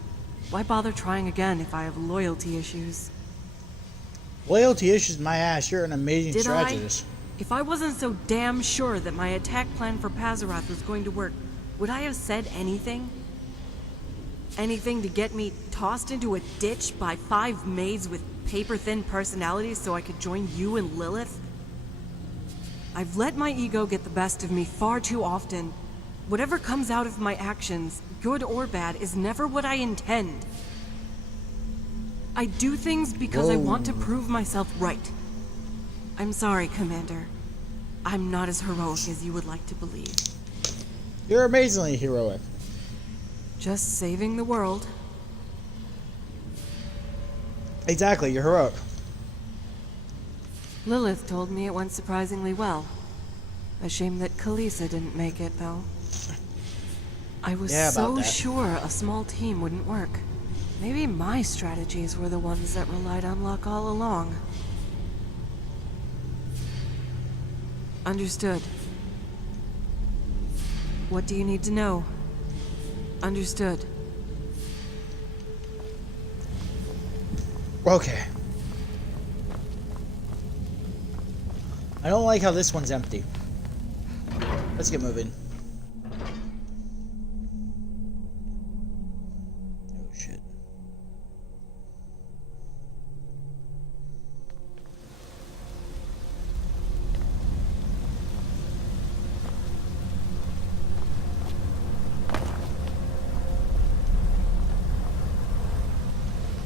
Why bother trying again if I have loyalty issues? Loyalty issues, my ass. You're an amazing strategist. If I wasn't so damn sure that my attack plan for Pazarath was going to work, would I have said anything? Anything to get me tossed into a ditch by 5 maids with paper-thin personalities so I could join you and Lillith? I've let my ego get the best of me far too often. Whatever comes out of my actions, good or bad, is never what I intend. I do things because I want to prove myself right. I'm sorry, Commander. I'm not as heroic as you would like to believe. You're amazingly heroic. Just saving the world. Exactly, you're heroic. Lillith told me it went surprisingly well. A shame that Kalisa didn't make it, though. I was so sure a small team wouldn't work. Maybe my strategies were the ones that relied on luck all along. Understood. What do you need to know? Understood. Okay. I don't like how this one's empty. Let's get moving. Oh shit.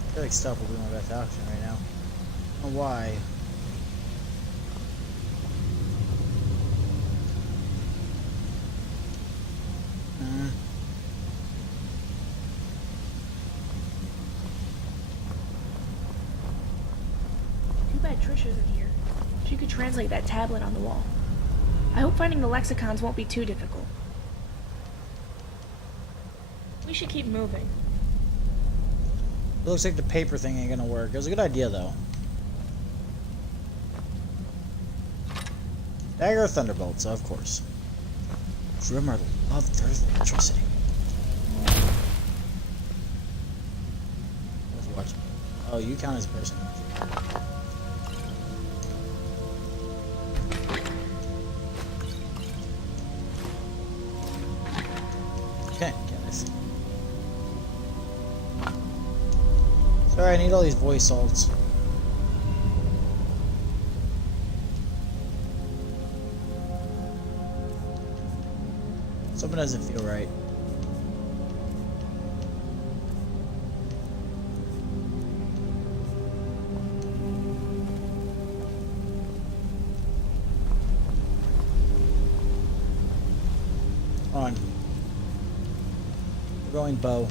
I feel like stuff will be my best option right now. I don't know why. glad Trish isn't here. She could translate that tablet on the wall. I hope finding the lexicons won't be too difficult. We should keep moving. It looks like the paper thing ain't gonna work. It was a good idea, though. Dagger of Thunderbolts, of course. Drummer loved there's electricity. Let's watch. Oh, you count as a person. Okay, get this. Sorry, I need all these voice salts. Something doesn't feel right. On. We're going bow.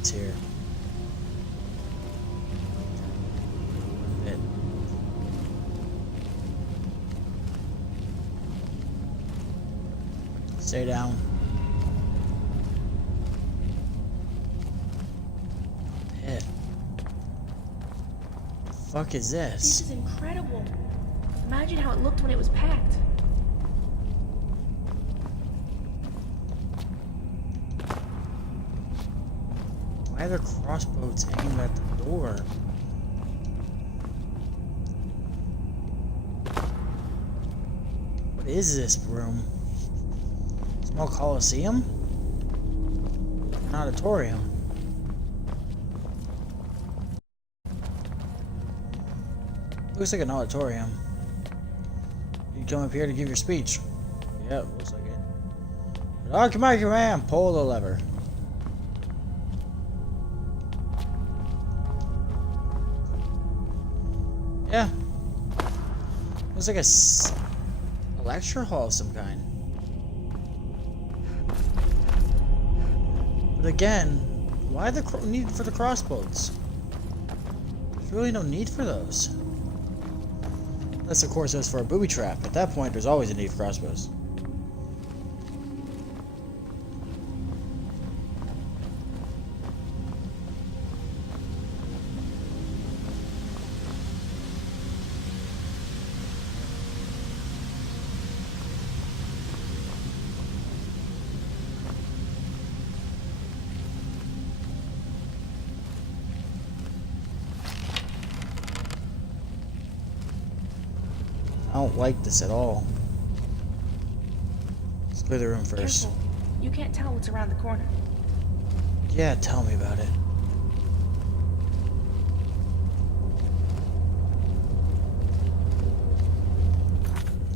It's here. Stay down. Pit. The fuck is This this? is incredible. Imagine how it looked when it was packed. Why are there crossbows aimed at the door? What is this room? Small Coliseum? An auditorium. Looks like an auditorium. You come up here to give your speech. Yep, looks like it. But on my command, pull the lever. Yeah. Looks like a lecture hall of some kind. But again, why the need for the crossbows? There's really no need for those. Unless, of course, it was for a booby trap. At that point, there's always a need for crossbows. I don't like this at all. Let's clear the room first. Careful. You can't tell what's around the corner. Yeah, tell me about it.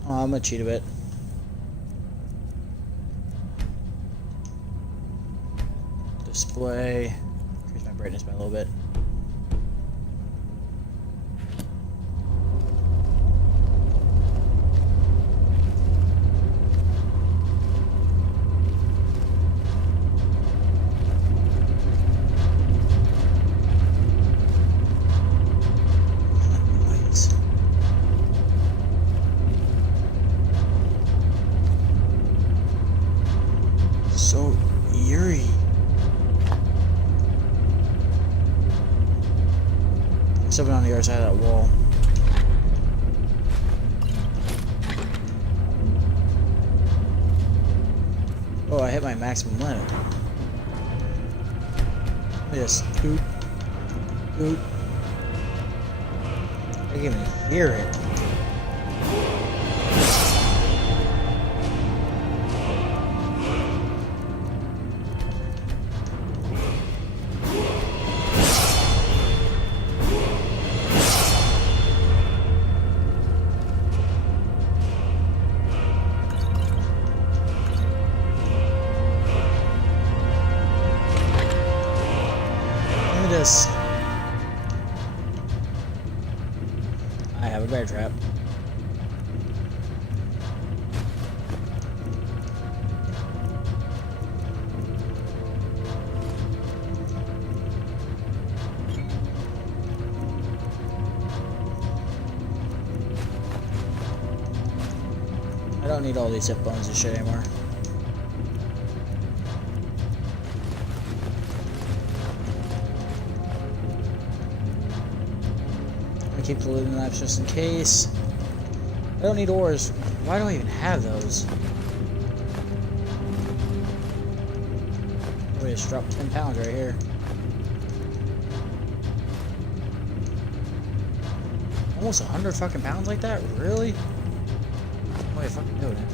Oh, I'm gonna cheat a bit. Display. Increase my brightness by a little bit. So eerie. There's something on the other side of that wall. Oh, I hit my maximum limit. Yes, oop, oop. I can even hear it. This. I have a bear trap. don't need all these hip bones and shit anymore. I keep the looting knives just in case. I don't need ores. Why do I even have those? We just dropped 10 pounds right here. Almost 100 fucking pounds like that? Really? Oh, you're fucking doing it.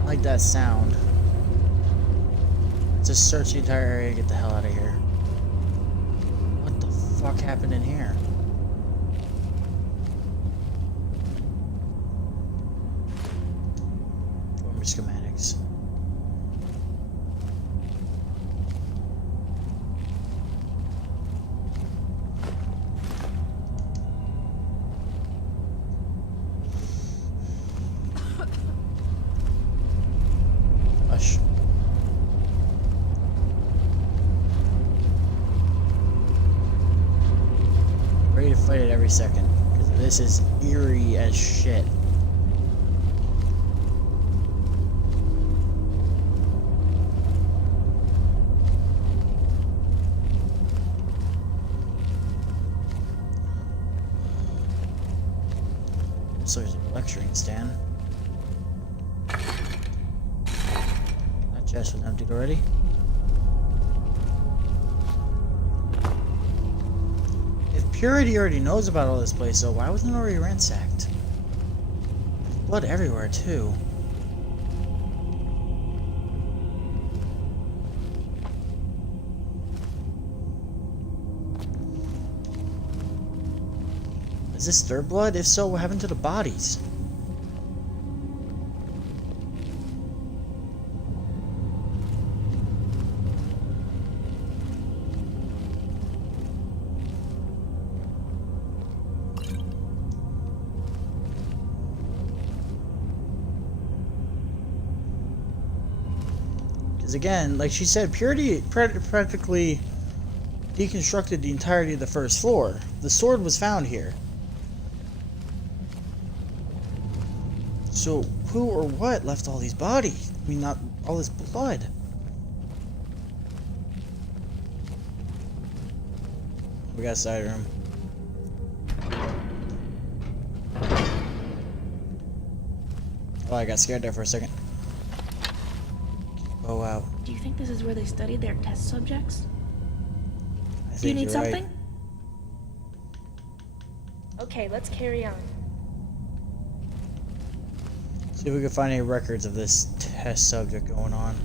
I like that sound. Just search the entire area and get the hell out of here. What the fuck happened in here? Former schematics. Hush. Ready to fight it every second, because this is eerie as shit. So there's a lecturing stand. That chest was emptied already. If Purity already knows about all this place, though, why wasn't it already ransacked? Blood everywhere, too. Is this their blood? If so, what happened to the bodies? Because again, like she said, Purity practically deconstructed the entirety of the first floor. The sword was found here. So, who or what left all these bodies? I mean, not all this blood. We got a side room. Oh, I got scared there for a second. Oh, wow. Do you think this is where they studied their test subjects? I Do you think need you're something? right. Okay, let's carry on. See if we can find any records of this test subject going on.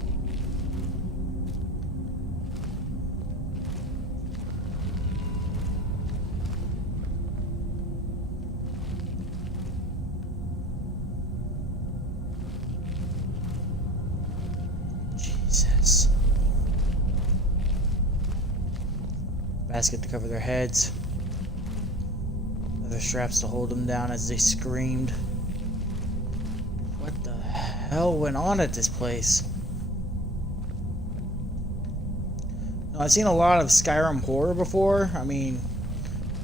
Jesus. Basket to cover their heads. Leather straps to hold them down as they screamed. What the hell went on at this place? No, I've seen a lot of Skyrim horror before. I mean,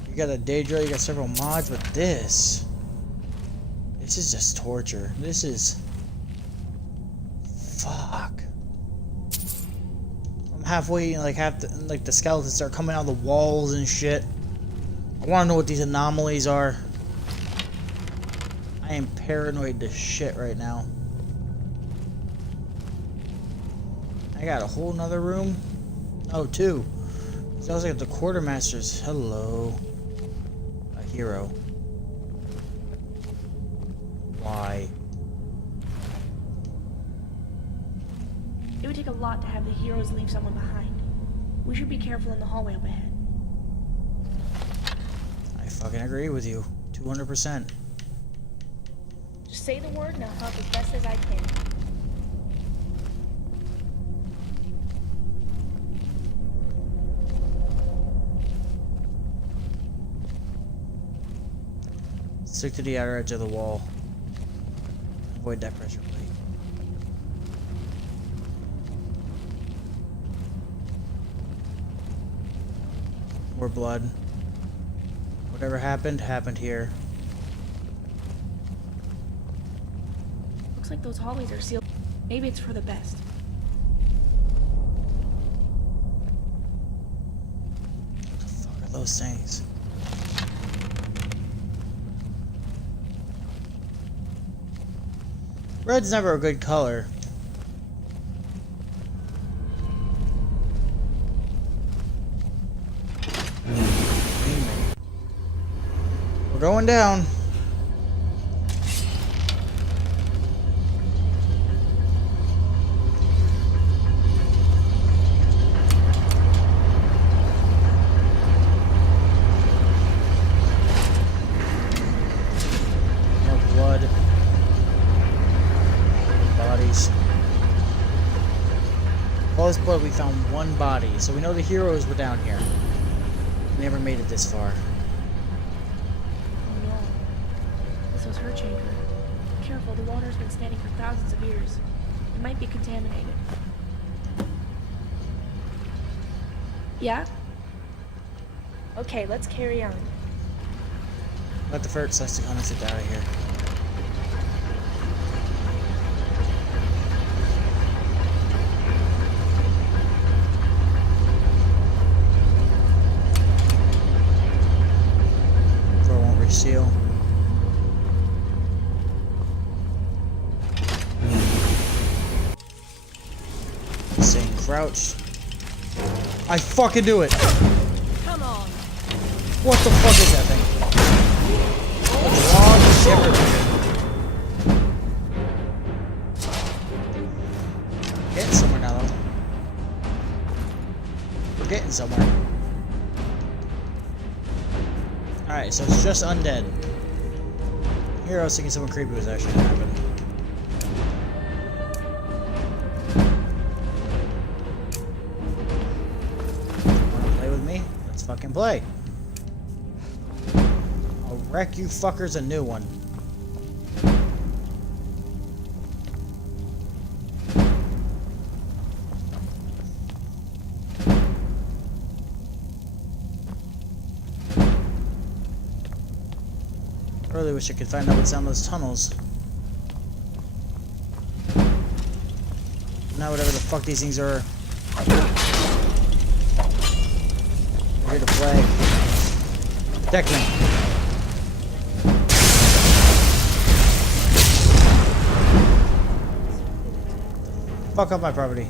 you got a Daedra, you got several mods, but this is just torture. This is... Fuck. I'm halfway, like, the skeletons start coming out of the walls and shit. I want to know what these anomalies are. I am paranoid to shit right now. I got a whole nother room. Oh, two. Sounds like the quartermasters. Hello. A hero. Why? It would take a lot to have the heroes leave someone behind. We should be careful in the hallway up ahead. I fucking agree with you. 200%. Just say the word and I'll help as best as I can. Stick to the outer edge of the wall. Avoid that pressure plate. More blood. Whatever happened, happened here. Looks like those hallways are sealed. Maybe it's for the best. What the fuck are those things? Red's never a good color. We're going down. More blood. Bodies. All this blood, we found one body, so we know the heroes were down here. We never made it this far. Oh no. This was her chamber. Careful, the water's been standing for thousands of years. It might be contaminated. Yeah? Okay, let's carry on. Let the first Sesticon sit out of here. Door won't reseal. Staying crouched. I fucking do it! Come on. What the fuck is that thing? What's wrong with Shepard? Getting somewhere now, though. We're getting somewhere. Alright, so it's just undead. Here I was thinking something creepy was actually gonna happen. Wanna play with me? Let's fucking play. I'll wreck you fuckers a new one. I really wish I could find out what's down those tunnels. Now whatever the fuck these things are. We're here to play. Protect me. Fuck up my property.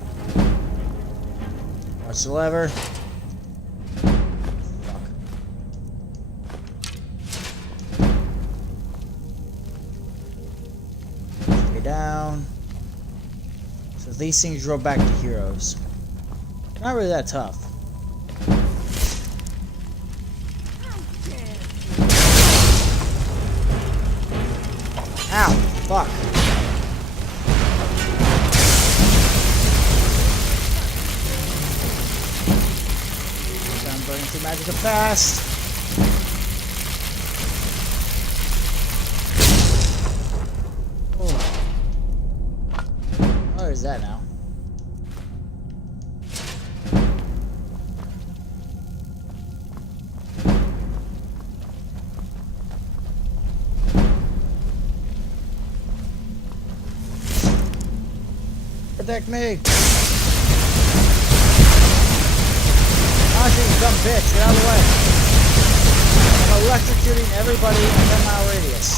Watch the lever. Down. So these things drove back to heroes. Not really that tough. Ow! Fuck. I'm burning through magic fast. Where is that now? Protect me! Ah, you dumb bitch, get out of the way! I'm electrocuting everybody in a 10-mile radius.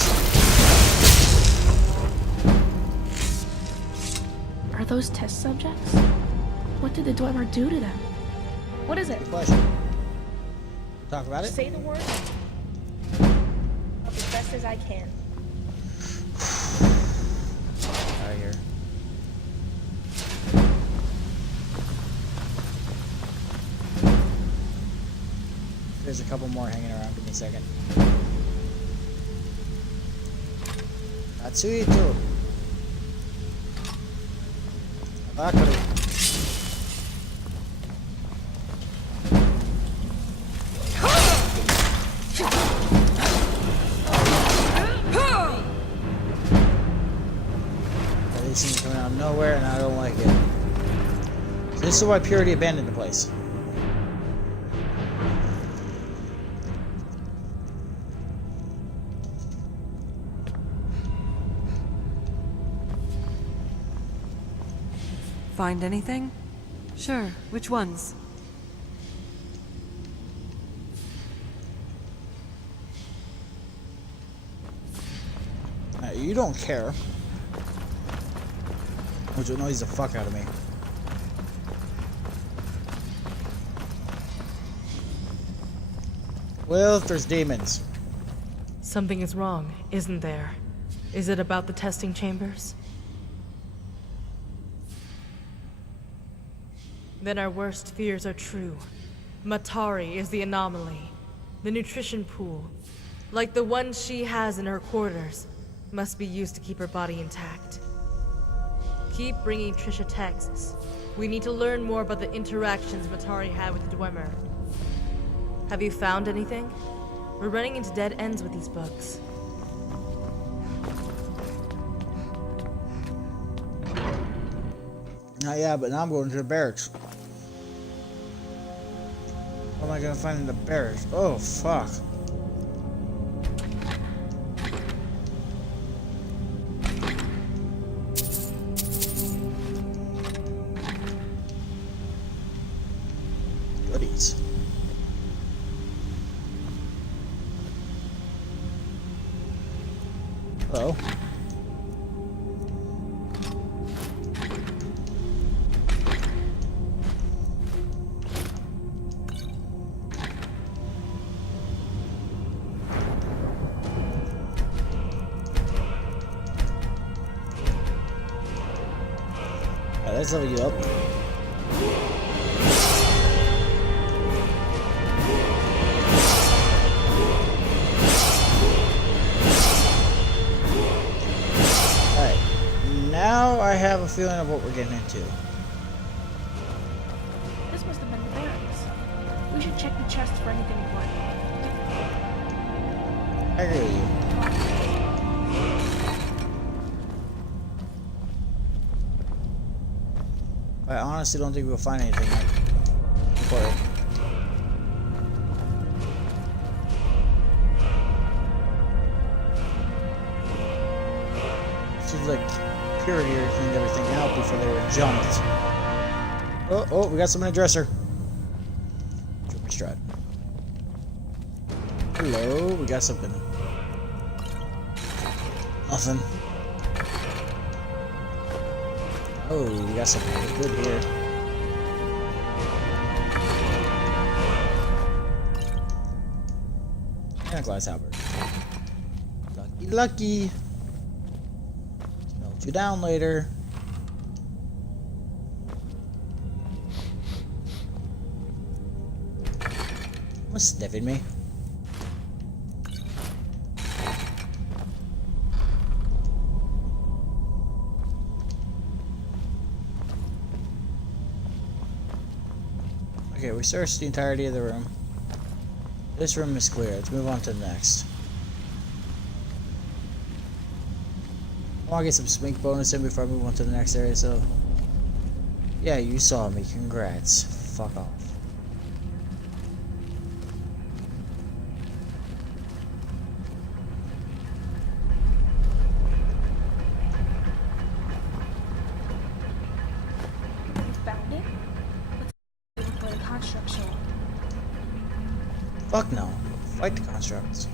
Are those test subjects? What did the Dwemer do to them? What is it? Good question. Talk about it? Say the word. I'll do as best as I can. Out of here. There's a couple more hanging around. Give me a second. Natsuito. Bakari. These things are coming out of nowhere and I don't like it. So this is why Purity abandoned the place. Find anything? Sure, which ones? You don't care. Which annoys the fuck out of me. Well, if there's demons. Something is wrong, isn't there? Is it about the testing chambers? Then our worst fears are true. Matari is the anomaly. The nutrition pool, like the one she has in her quarters, must be used to keep her body intact. Keep bringing Trisha texts. We need to learn more about the interactions Matari had with the Dwemer. Have you found anything? We're running into dead ends with these books. Not yet, but now I'm going to the barracks. What am I gonna find in the barracks? Oh, fuck. Goodies. Hello. Let's level you up. Alright. Now I have a feeling of what we're getting into. This must have been the barracks. We should check the chests for anything important. I agree with you. I honestly don't think we'll find anything important. Seems like Purity cleaned everything out before they were jumped. Oh, we got some in a dresser. Trooper strut. Hello, we got something. Nothing. Oh, we got something good here. And a glass halberd. Lucky, lucky. Melt you down later. What's sniffing me? Okay, we searched the entirety of the room. This room is clear. Let's move on to the next. I want to get some smink bonus in before I move on to the next area, so... Yeah, you saw me. Congrats. Fuck off. Found it? Let's look for the construct show. Fuck no. Fight the constructs.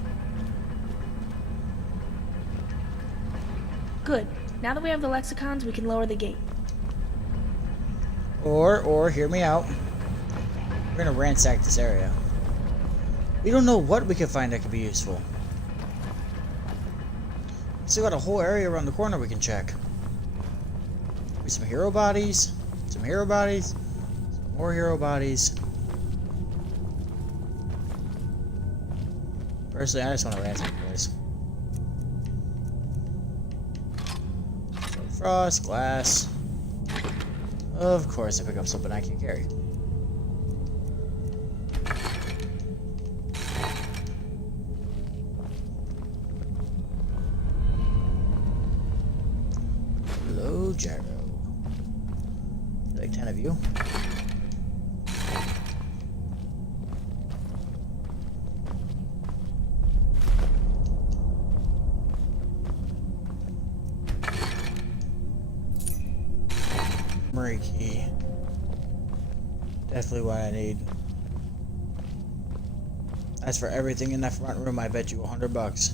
Good. Now that we have the lexicons, we can lower the gate. Or, hear me out. We're gonna ransack this area. We don't know what we can find that could be useful. We still got a whole area around the corner we can check. Maybe some hero bodies. Some hero bodies. Some more hero bodies. Personally, I just want to ransack the place. So frost, glass. Of course, I pick up something I can carry. Hello, Gyro. Like 10 of you. armory key. Definitely what I need. As for everything in that front room, I bet you $100.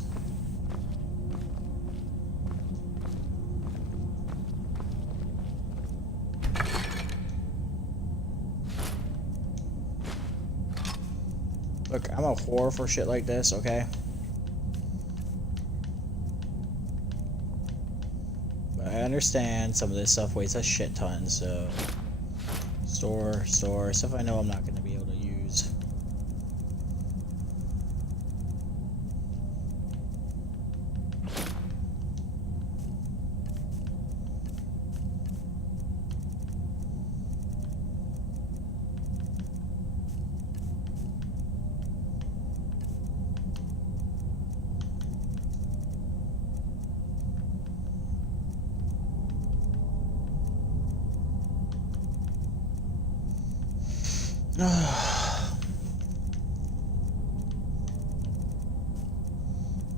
Look, I'm a whore for shit like this, okay? But I understand some of this stuff weighs a shit ton, so... Store, stuff I know I'm not going to be able to use.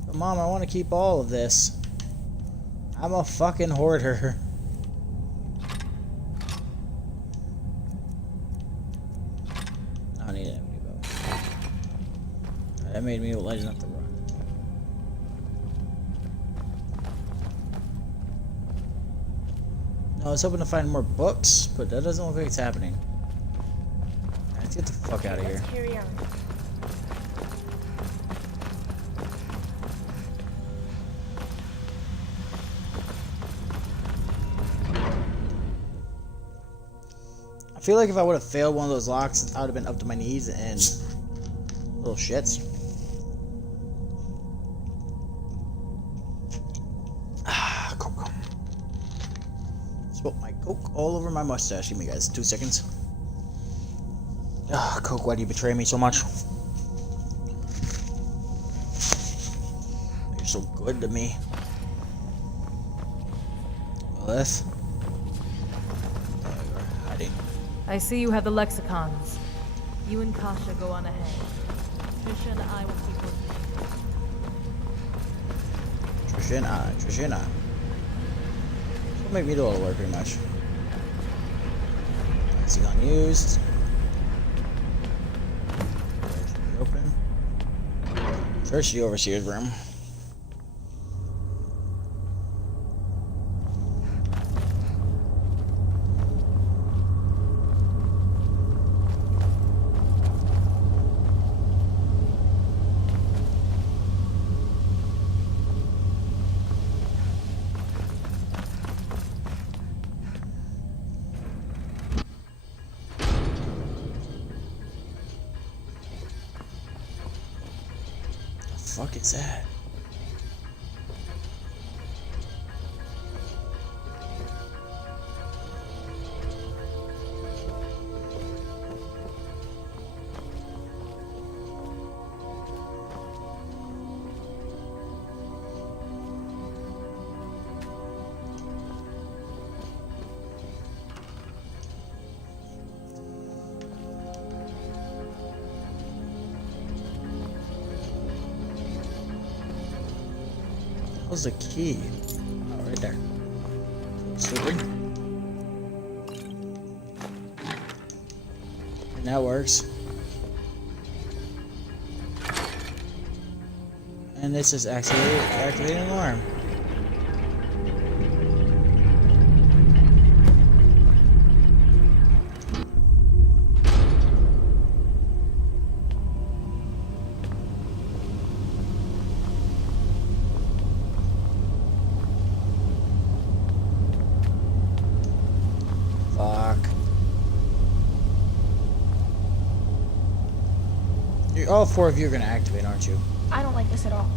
But Mom, I want to keep all of this. I'm a fucking hoarder. I don't need an empty boat. That made me light enough to run. No, I was hoping to find more books, but that doesn't look like it's happening. Let's get the fuck out of here. Let's carry on. I feel like if I would have failed one of those locks, I would have been up to my knees in little shits. Ah, Coke. Spilt my Coke all over my mustache. Give me, guys, 2 seconds. Ah, Coke, why do you betray me so much? You're so good to me. Lilith? There you are, hiding. I see you have the lexicons. You and Kasha go on ahead. Trisha and I will keep working. Trisha and I. She'll make me do all the work pretty much. Lexicon unused. Open. Search the overseer's room. The fuck is that? What's the key? Oh, right there. Stupid. And that works. And this is activating an alarm. All 4 of you are gonna activate, aren't you? I don't like this at all.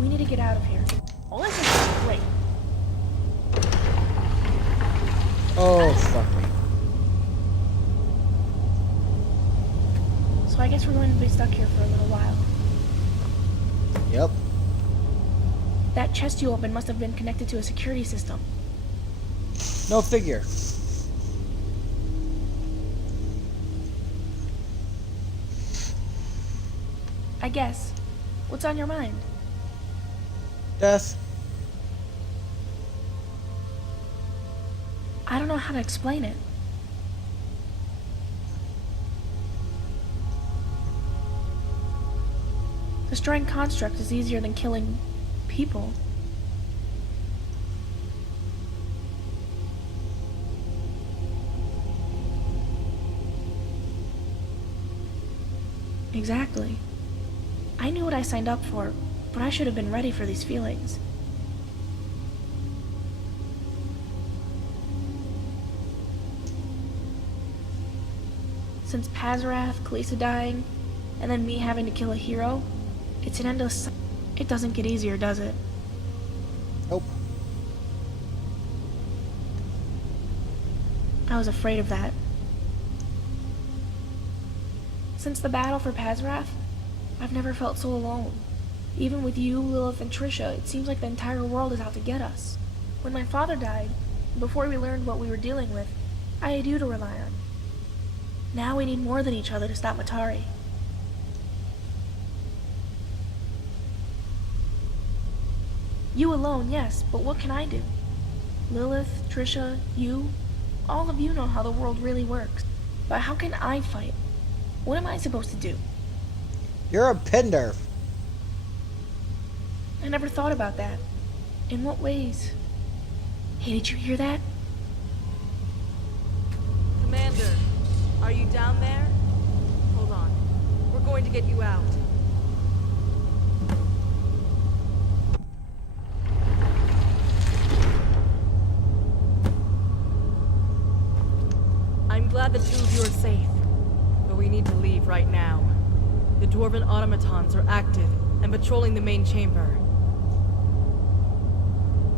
We need to get out of here. All this is great. Oh, fuck me. So I guess we're going to be stuck here for a little while. Yep. That chest you opened must have been connected to a security system. No figure. I guess. What's on your mind? Death. I don't know how to explain it. Destroying constructs is easier than killing people. Exactly. I knew what I signed up for, but I should have been ready for these feelings. Since Pazarath, Khaleesi dying, and then me having to kill a hero, it's an endless... It doesn't get easier, does it? Nope. I was afraid of that. Since the battle for Pazarath, I've never felt so alone. Even with you, Lilith, and Trisha, it seems like the entire world is out to get us. When my father died, before we learned what we were dealing with, I had you to rely on. Now we need more than each other to stop Matari. You alone, yes, but what can I do? Lilith, Trisha, you, all of you know how the world really works. But how can I fight? What am I supposed to do? You're a Pinder. I never thought about that. In what ways? Hey, did you hear that? Commander, are you down there? Hold on. We're going to get you out. I'm glad the two of you are safe, but we need to leave right now. The dwarven automatons are active and patrolling the main chamber.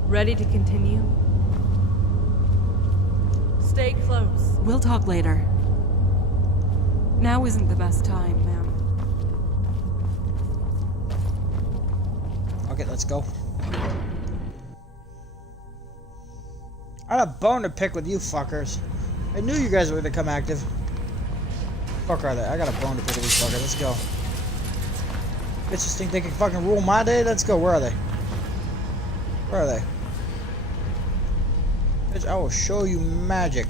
Ready to continue? Stay close. We'll talk later. Now isn't the best time, ma'am. Okay, let's go. I had a bone to pick with you fuckers. I knew you guys were gonna come active. Fuck are they? I got a bone to pick with these fuckers. Let's go. Bitches think they can fucking rule my day? Let's go. Where are they? Where are they? Bitch, I will show you magic.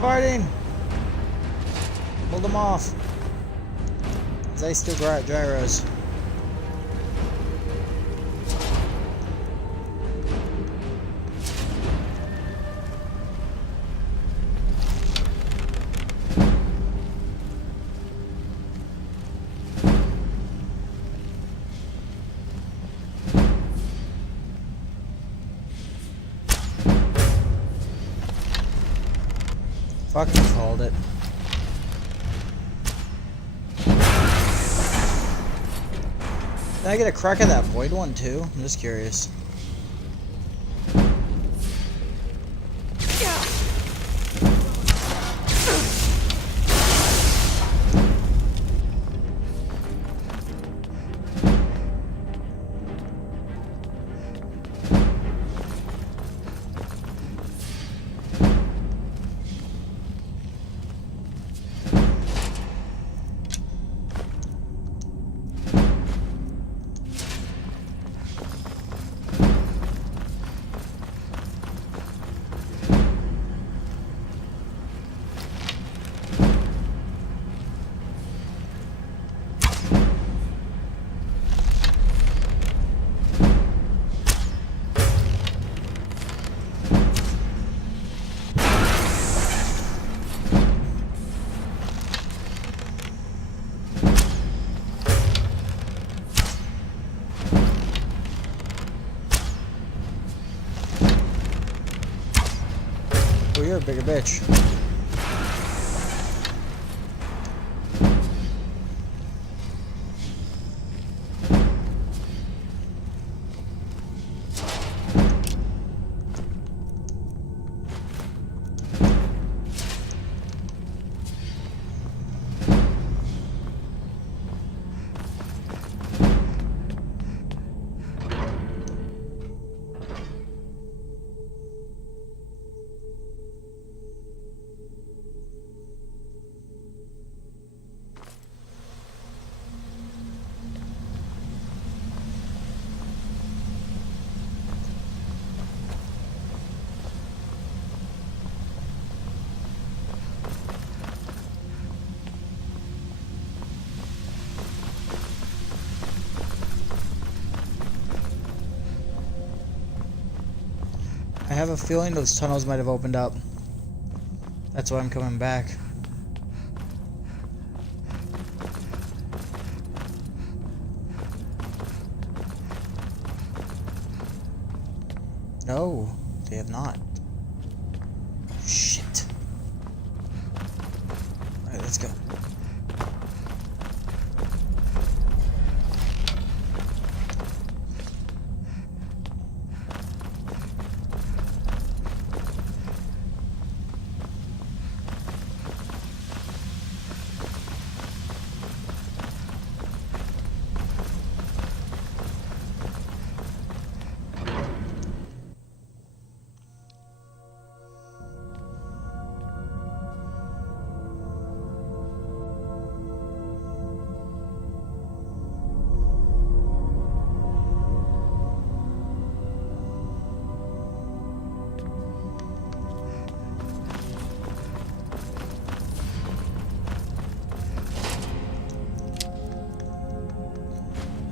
Fighting! Hold them off. They still got gyros. Fucking called it. Did I get a crack at that void one too? I'm just curious. Oh, you're a bigger bitch. have a feeling those tunnels might have opened up. That's why I'm coming back. No, they have not. Shit. Alright, let's go.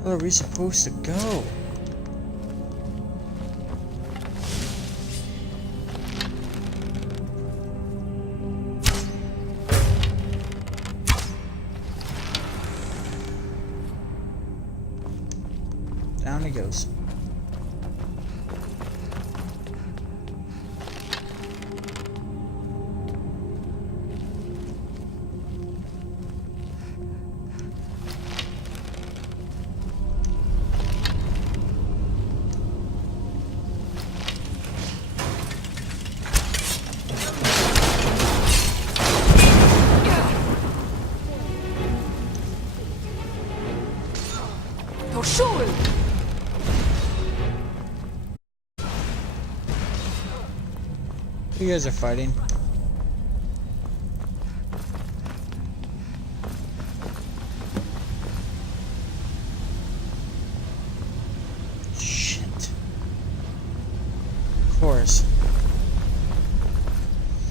Where are we supposed to go? Down he goes. You guys are fighting. Shit. Of course.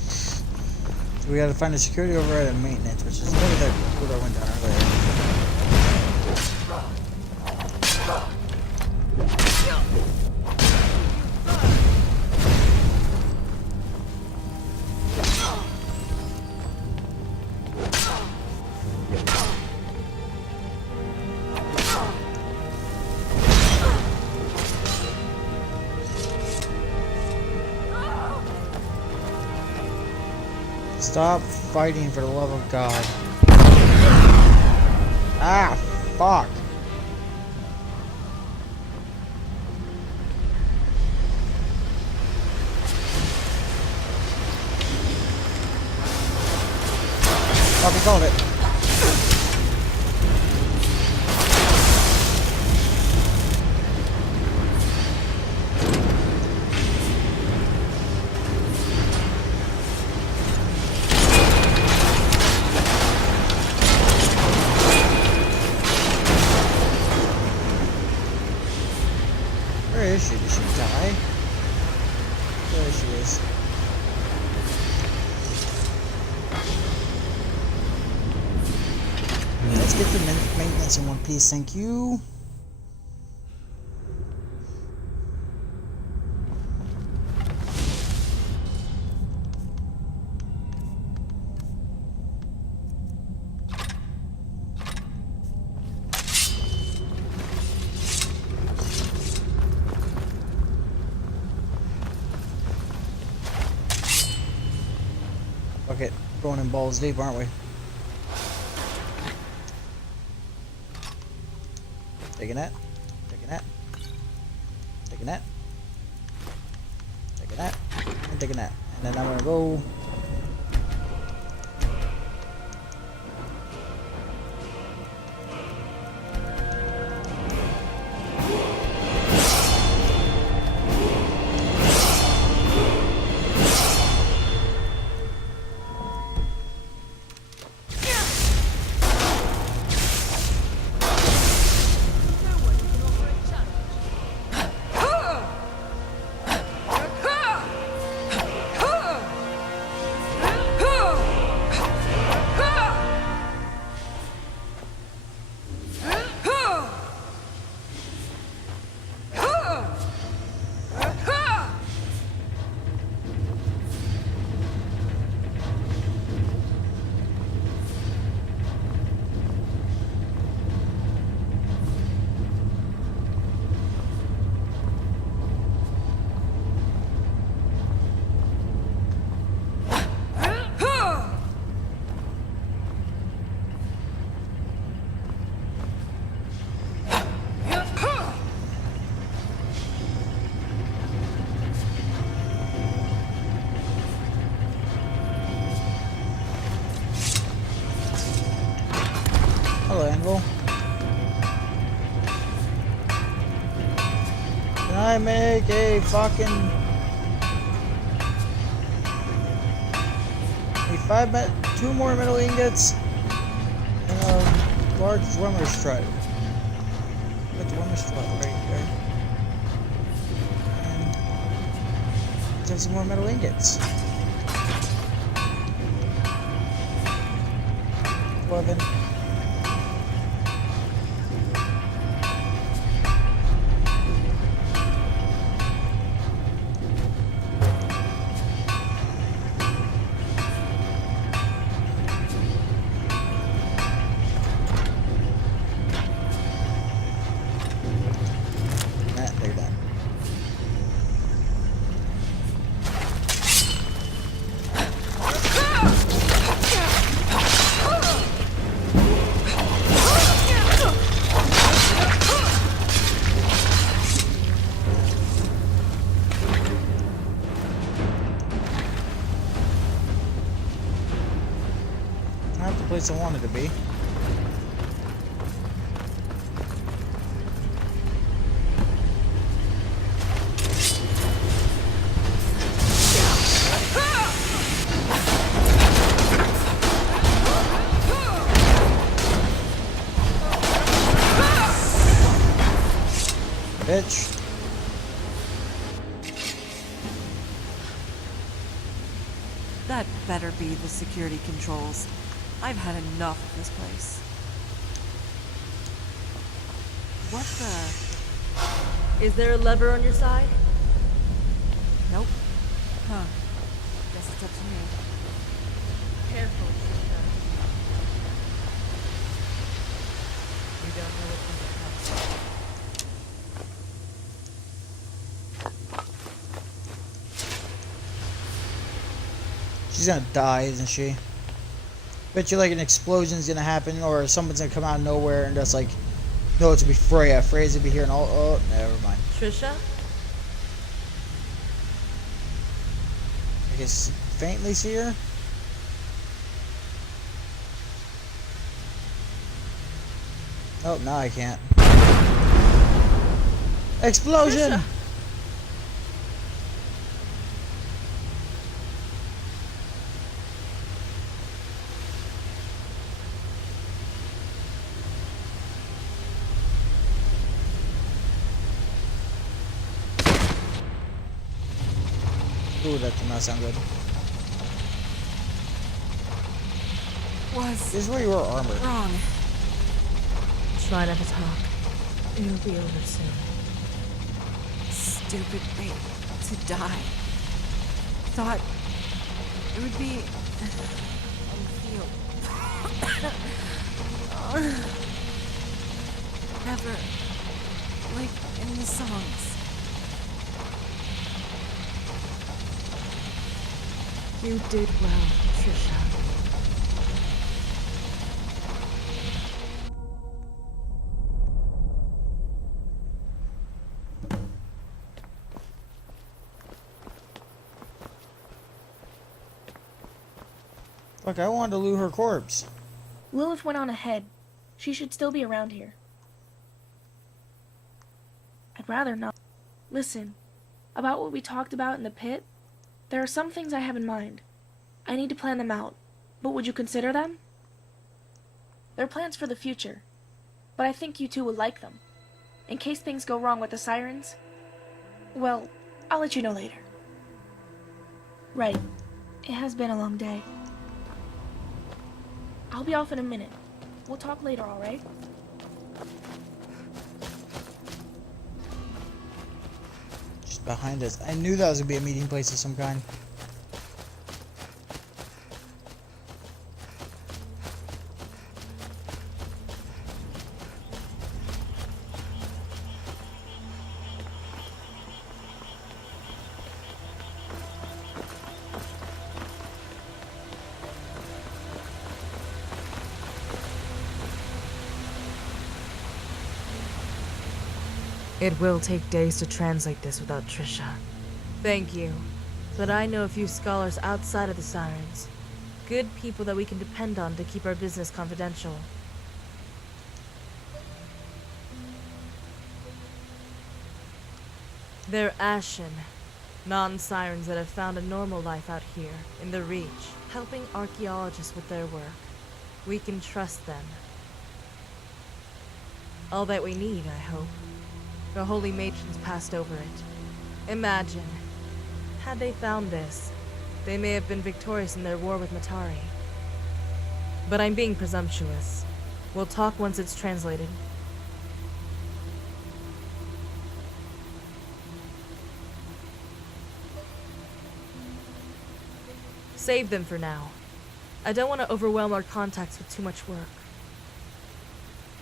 So we gotta find a security override and maintenance, which is where that door went down earlier. Stop fighting, for the love of God. Ah, fuck. Fucking called it. Where is she? Did she die? There she is. Let's get the maintenance in one piece, thank you. Okay, going in balls deep, aren't we? Taking that, taking that, taking that, taking that, and taking that. And then I'm gonna go. Hello, Anvil. Can I make a fucking... two more metal ingots and a large drummer strut. Put the drummer strut right there. And take some more metal ingots. 11. They're done. Not the place I wanted to be. Bitch. That better be the security controls. I've had enough of this place. What the? Is there a lever on your side? Nope. Huh. Guess it's up to me. Careful, Trisha. You don't know what's in the house. She's gonna die, isn't she? Bet you like an explosion's gonna happen or someone's gonna come out of nowhere and just like, no, it's gonna be Freya. Freya's gonna be here and all. Oh, never mind. Trisha? I guess faintly see her. Oh, now I can't. Explosion! Trisha. Ooh, that did not sound good. Was This is where you were armored. wrong. Try not to talk. It'll be over soon. Stupid thing to die. Thought it would be never like in the songs. You did well, Trisha. Look, I wanted to loot her corpse. Lilith went on ahead. She should still be around here. I'd rather not. Listen, about what we talked about in the pit, there are some things I have in mind. I need to plan them out, but would you consider them? They're plans for the future, but I think you two would like them. In case things go wrong with the sirens, well, I'll let you know later. Right. It has been a long day. I'll be off in a minute. We'll talk later, alright? Just behind us. I knew that was gonna be a meeting place of some kind. It will take days to translate this without Trisha. Thank you. But I know a few scholars outside of the Sirens. Good people that we can depend on to keep our business confidential. They're ashen, non-sirens that have found a normal life out here, in the Reach, helping archaeologists with their work. We can trust them. All that we need, I hope. The holy matrons passed over it. Imagine, had they found this, they may have been victorious in their war with Matari. But I'm being presumptuous. We'll talk once it's translated. Save them for now. I don't want to overwhelm our contacts with too much work.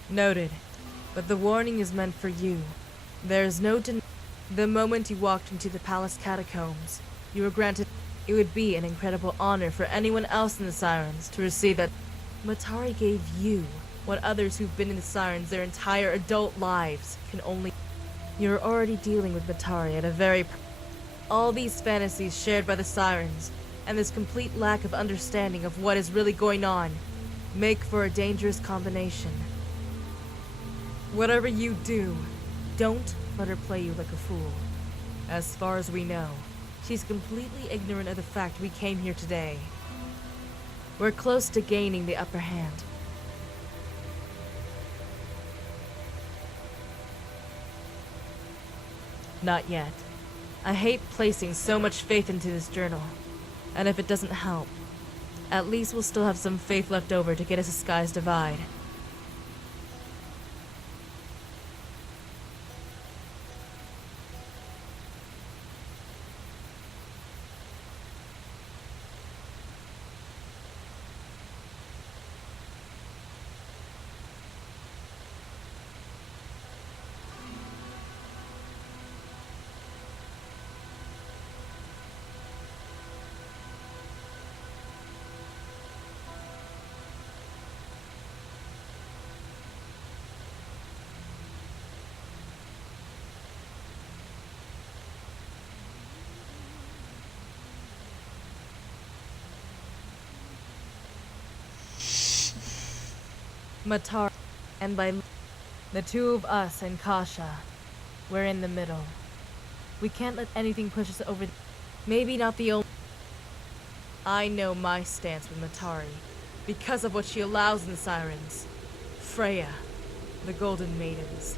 Noted. But the warning is meant for you. There is no The moment you walked into the palace catacombs, you were granted. It would be an incredible honor for anyone else in the Sirens to receive that. Matari gave you what others who've been in the Sirens their entire adult lives can only. You're already dealing with Matari at a very. All these fantasies shared by the Sirens, and this complete lack of understanding of what is really going on, make for a dangerous combination. Whatever you do, don't let her play you like a fool. As far as we know, she's completely ignorant of the fact we came here today. We're close to gaining the upper hand. Not yet. I hate placing so much faith into this journal. And if it doesn't help, at least we'll still have some faith left over to get us a Sky's Divide. Matar, and by the two of us and Kasha, we're in the middle. We can't let anything push us over. Maybe not the only. I know my stance with Matari, because of what she allows in the Sirens. Freya, the Golden Maidens,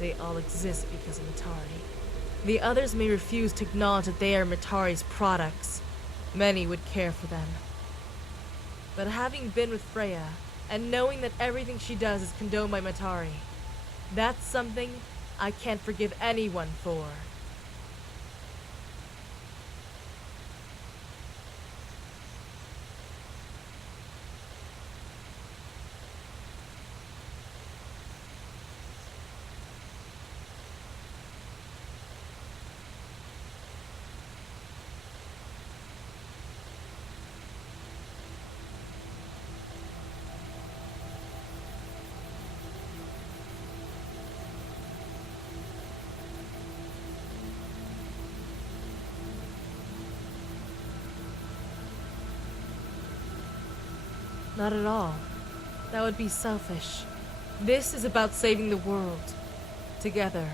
they all exist because of Matari. The others may refuse to acknowledge that they are Matari's products. Many would care for them. But having been with Freya, and knowing that everything she does is condoned by Matari, that's something I can't forgive anyone for. Not at all. That would be selfish. This is about saving the world. Together.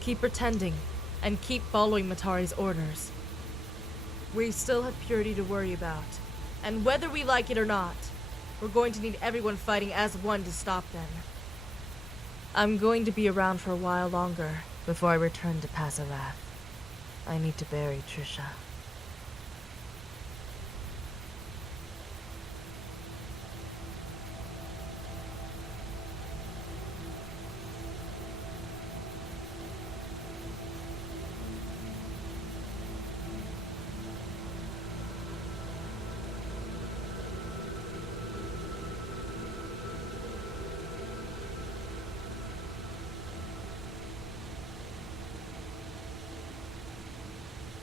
Keep pretending, and keep following Matari's orders. We still have purity to worry about, and whether we like it or not, we're going to need everyone fighting as one to stop them. I'm going to be around for a while longer before I return to Pasarath. I need to bury Trisha.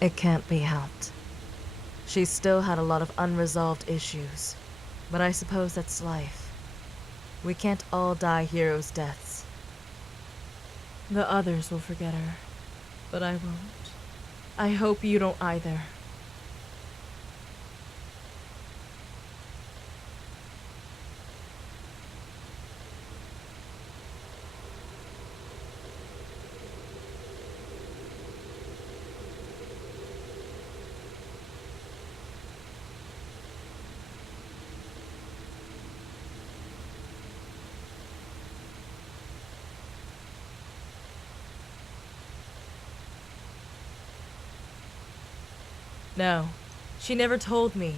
It can't be helped. She still had a lot of unresolved issues, but I suppose that's life. We can't all die heroes' deaths. The others will forget her, but I won't. I hope you don't either. No, she never told me,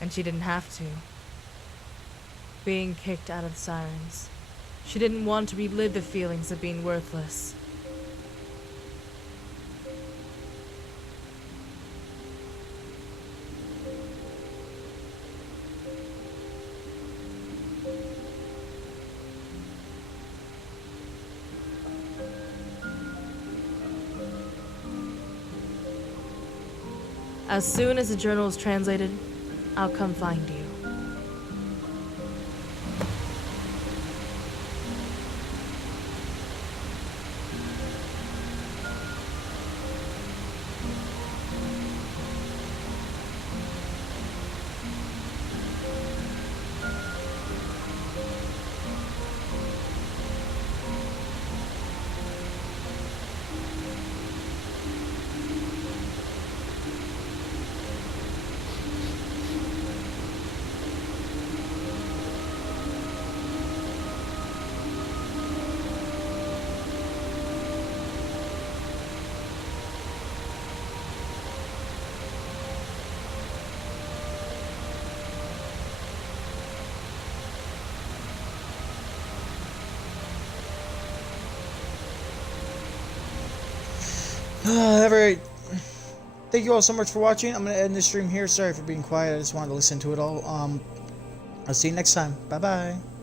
and she didn't have to. Being kicked out of the Sirens, she didn't want to relive the feelings of being worthless. As soon as the journal is translated, I'll come find you. Alright. Thank you all so much for watching. I'm going to end this stream here. Sorry for being quiet. I just wanted to listen to it all. I'll see you next time. Bye-bye.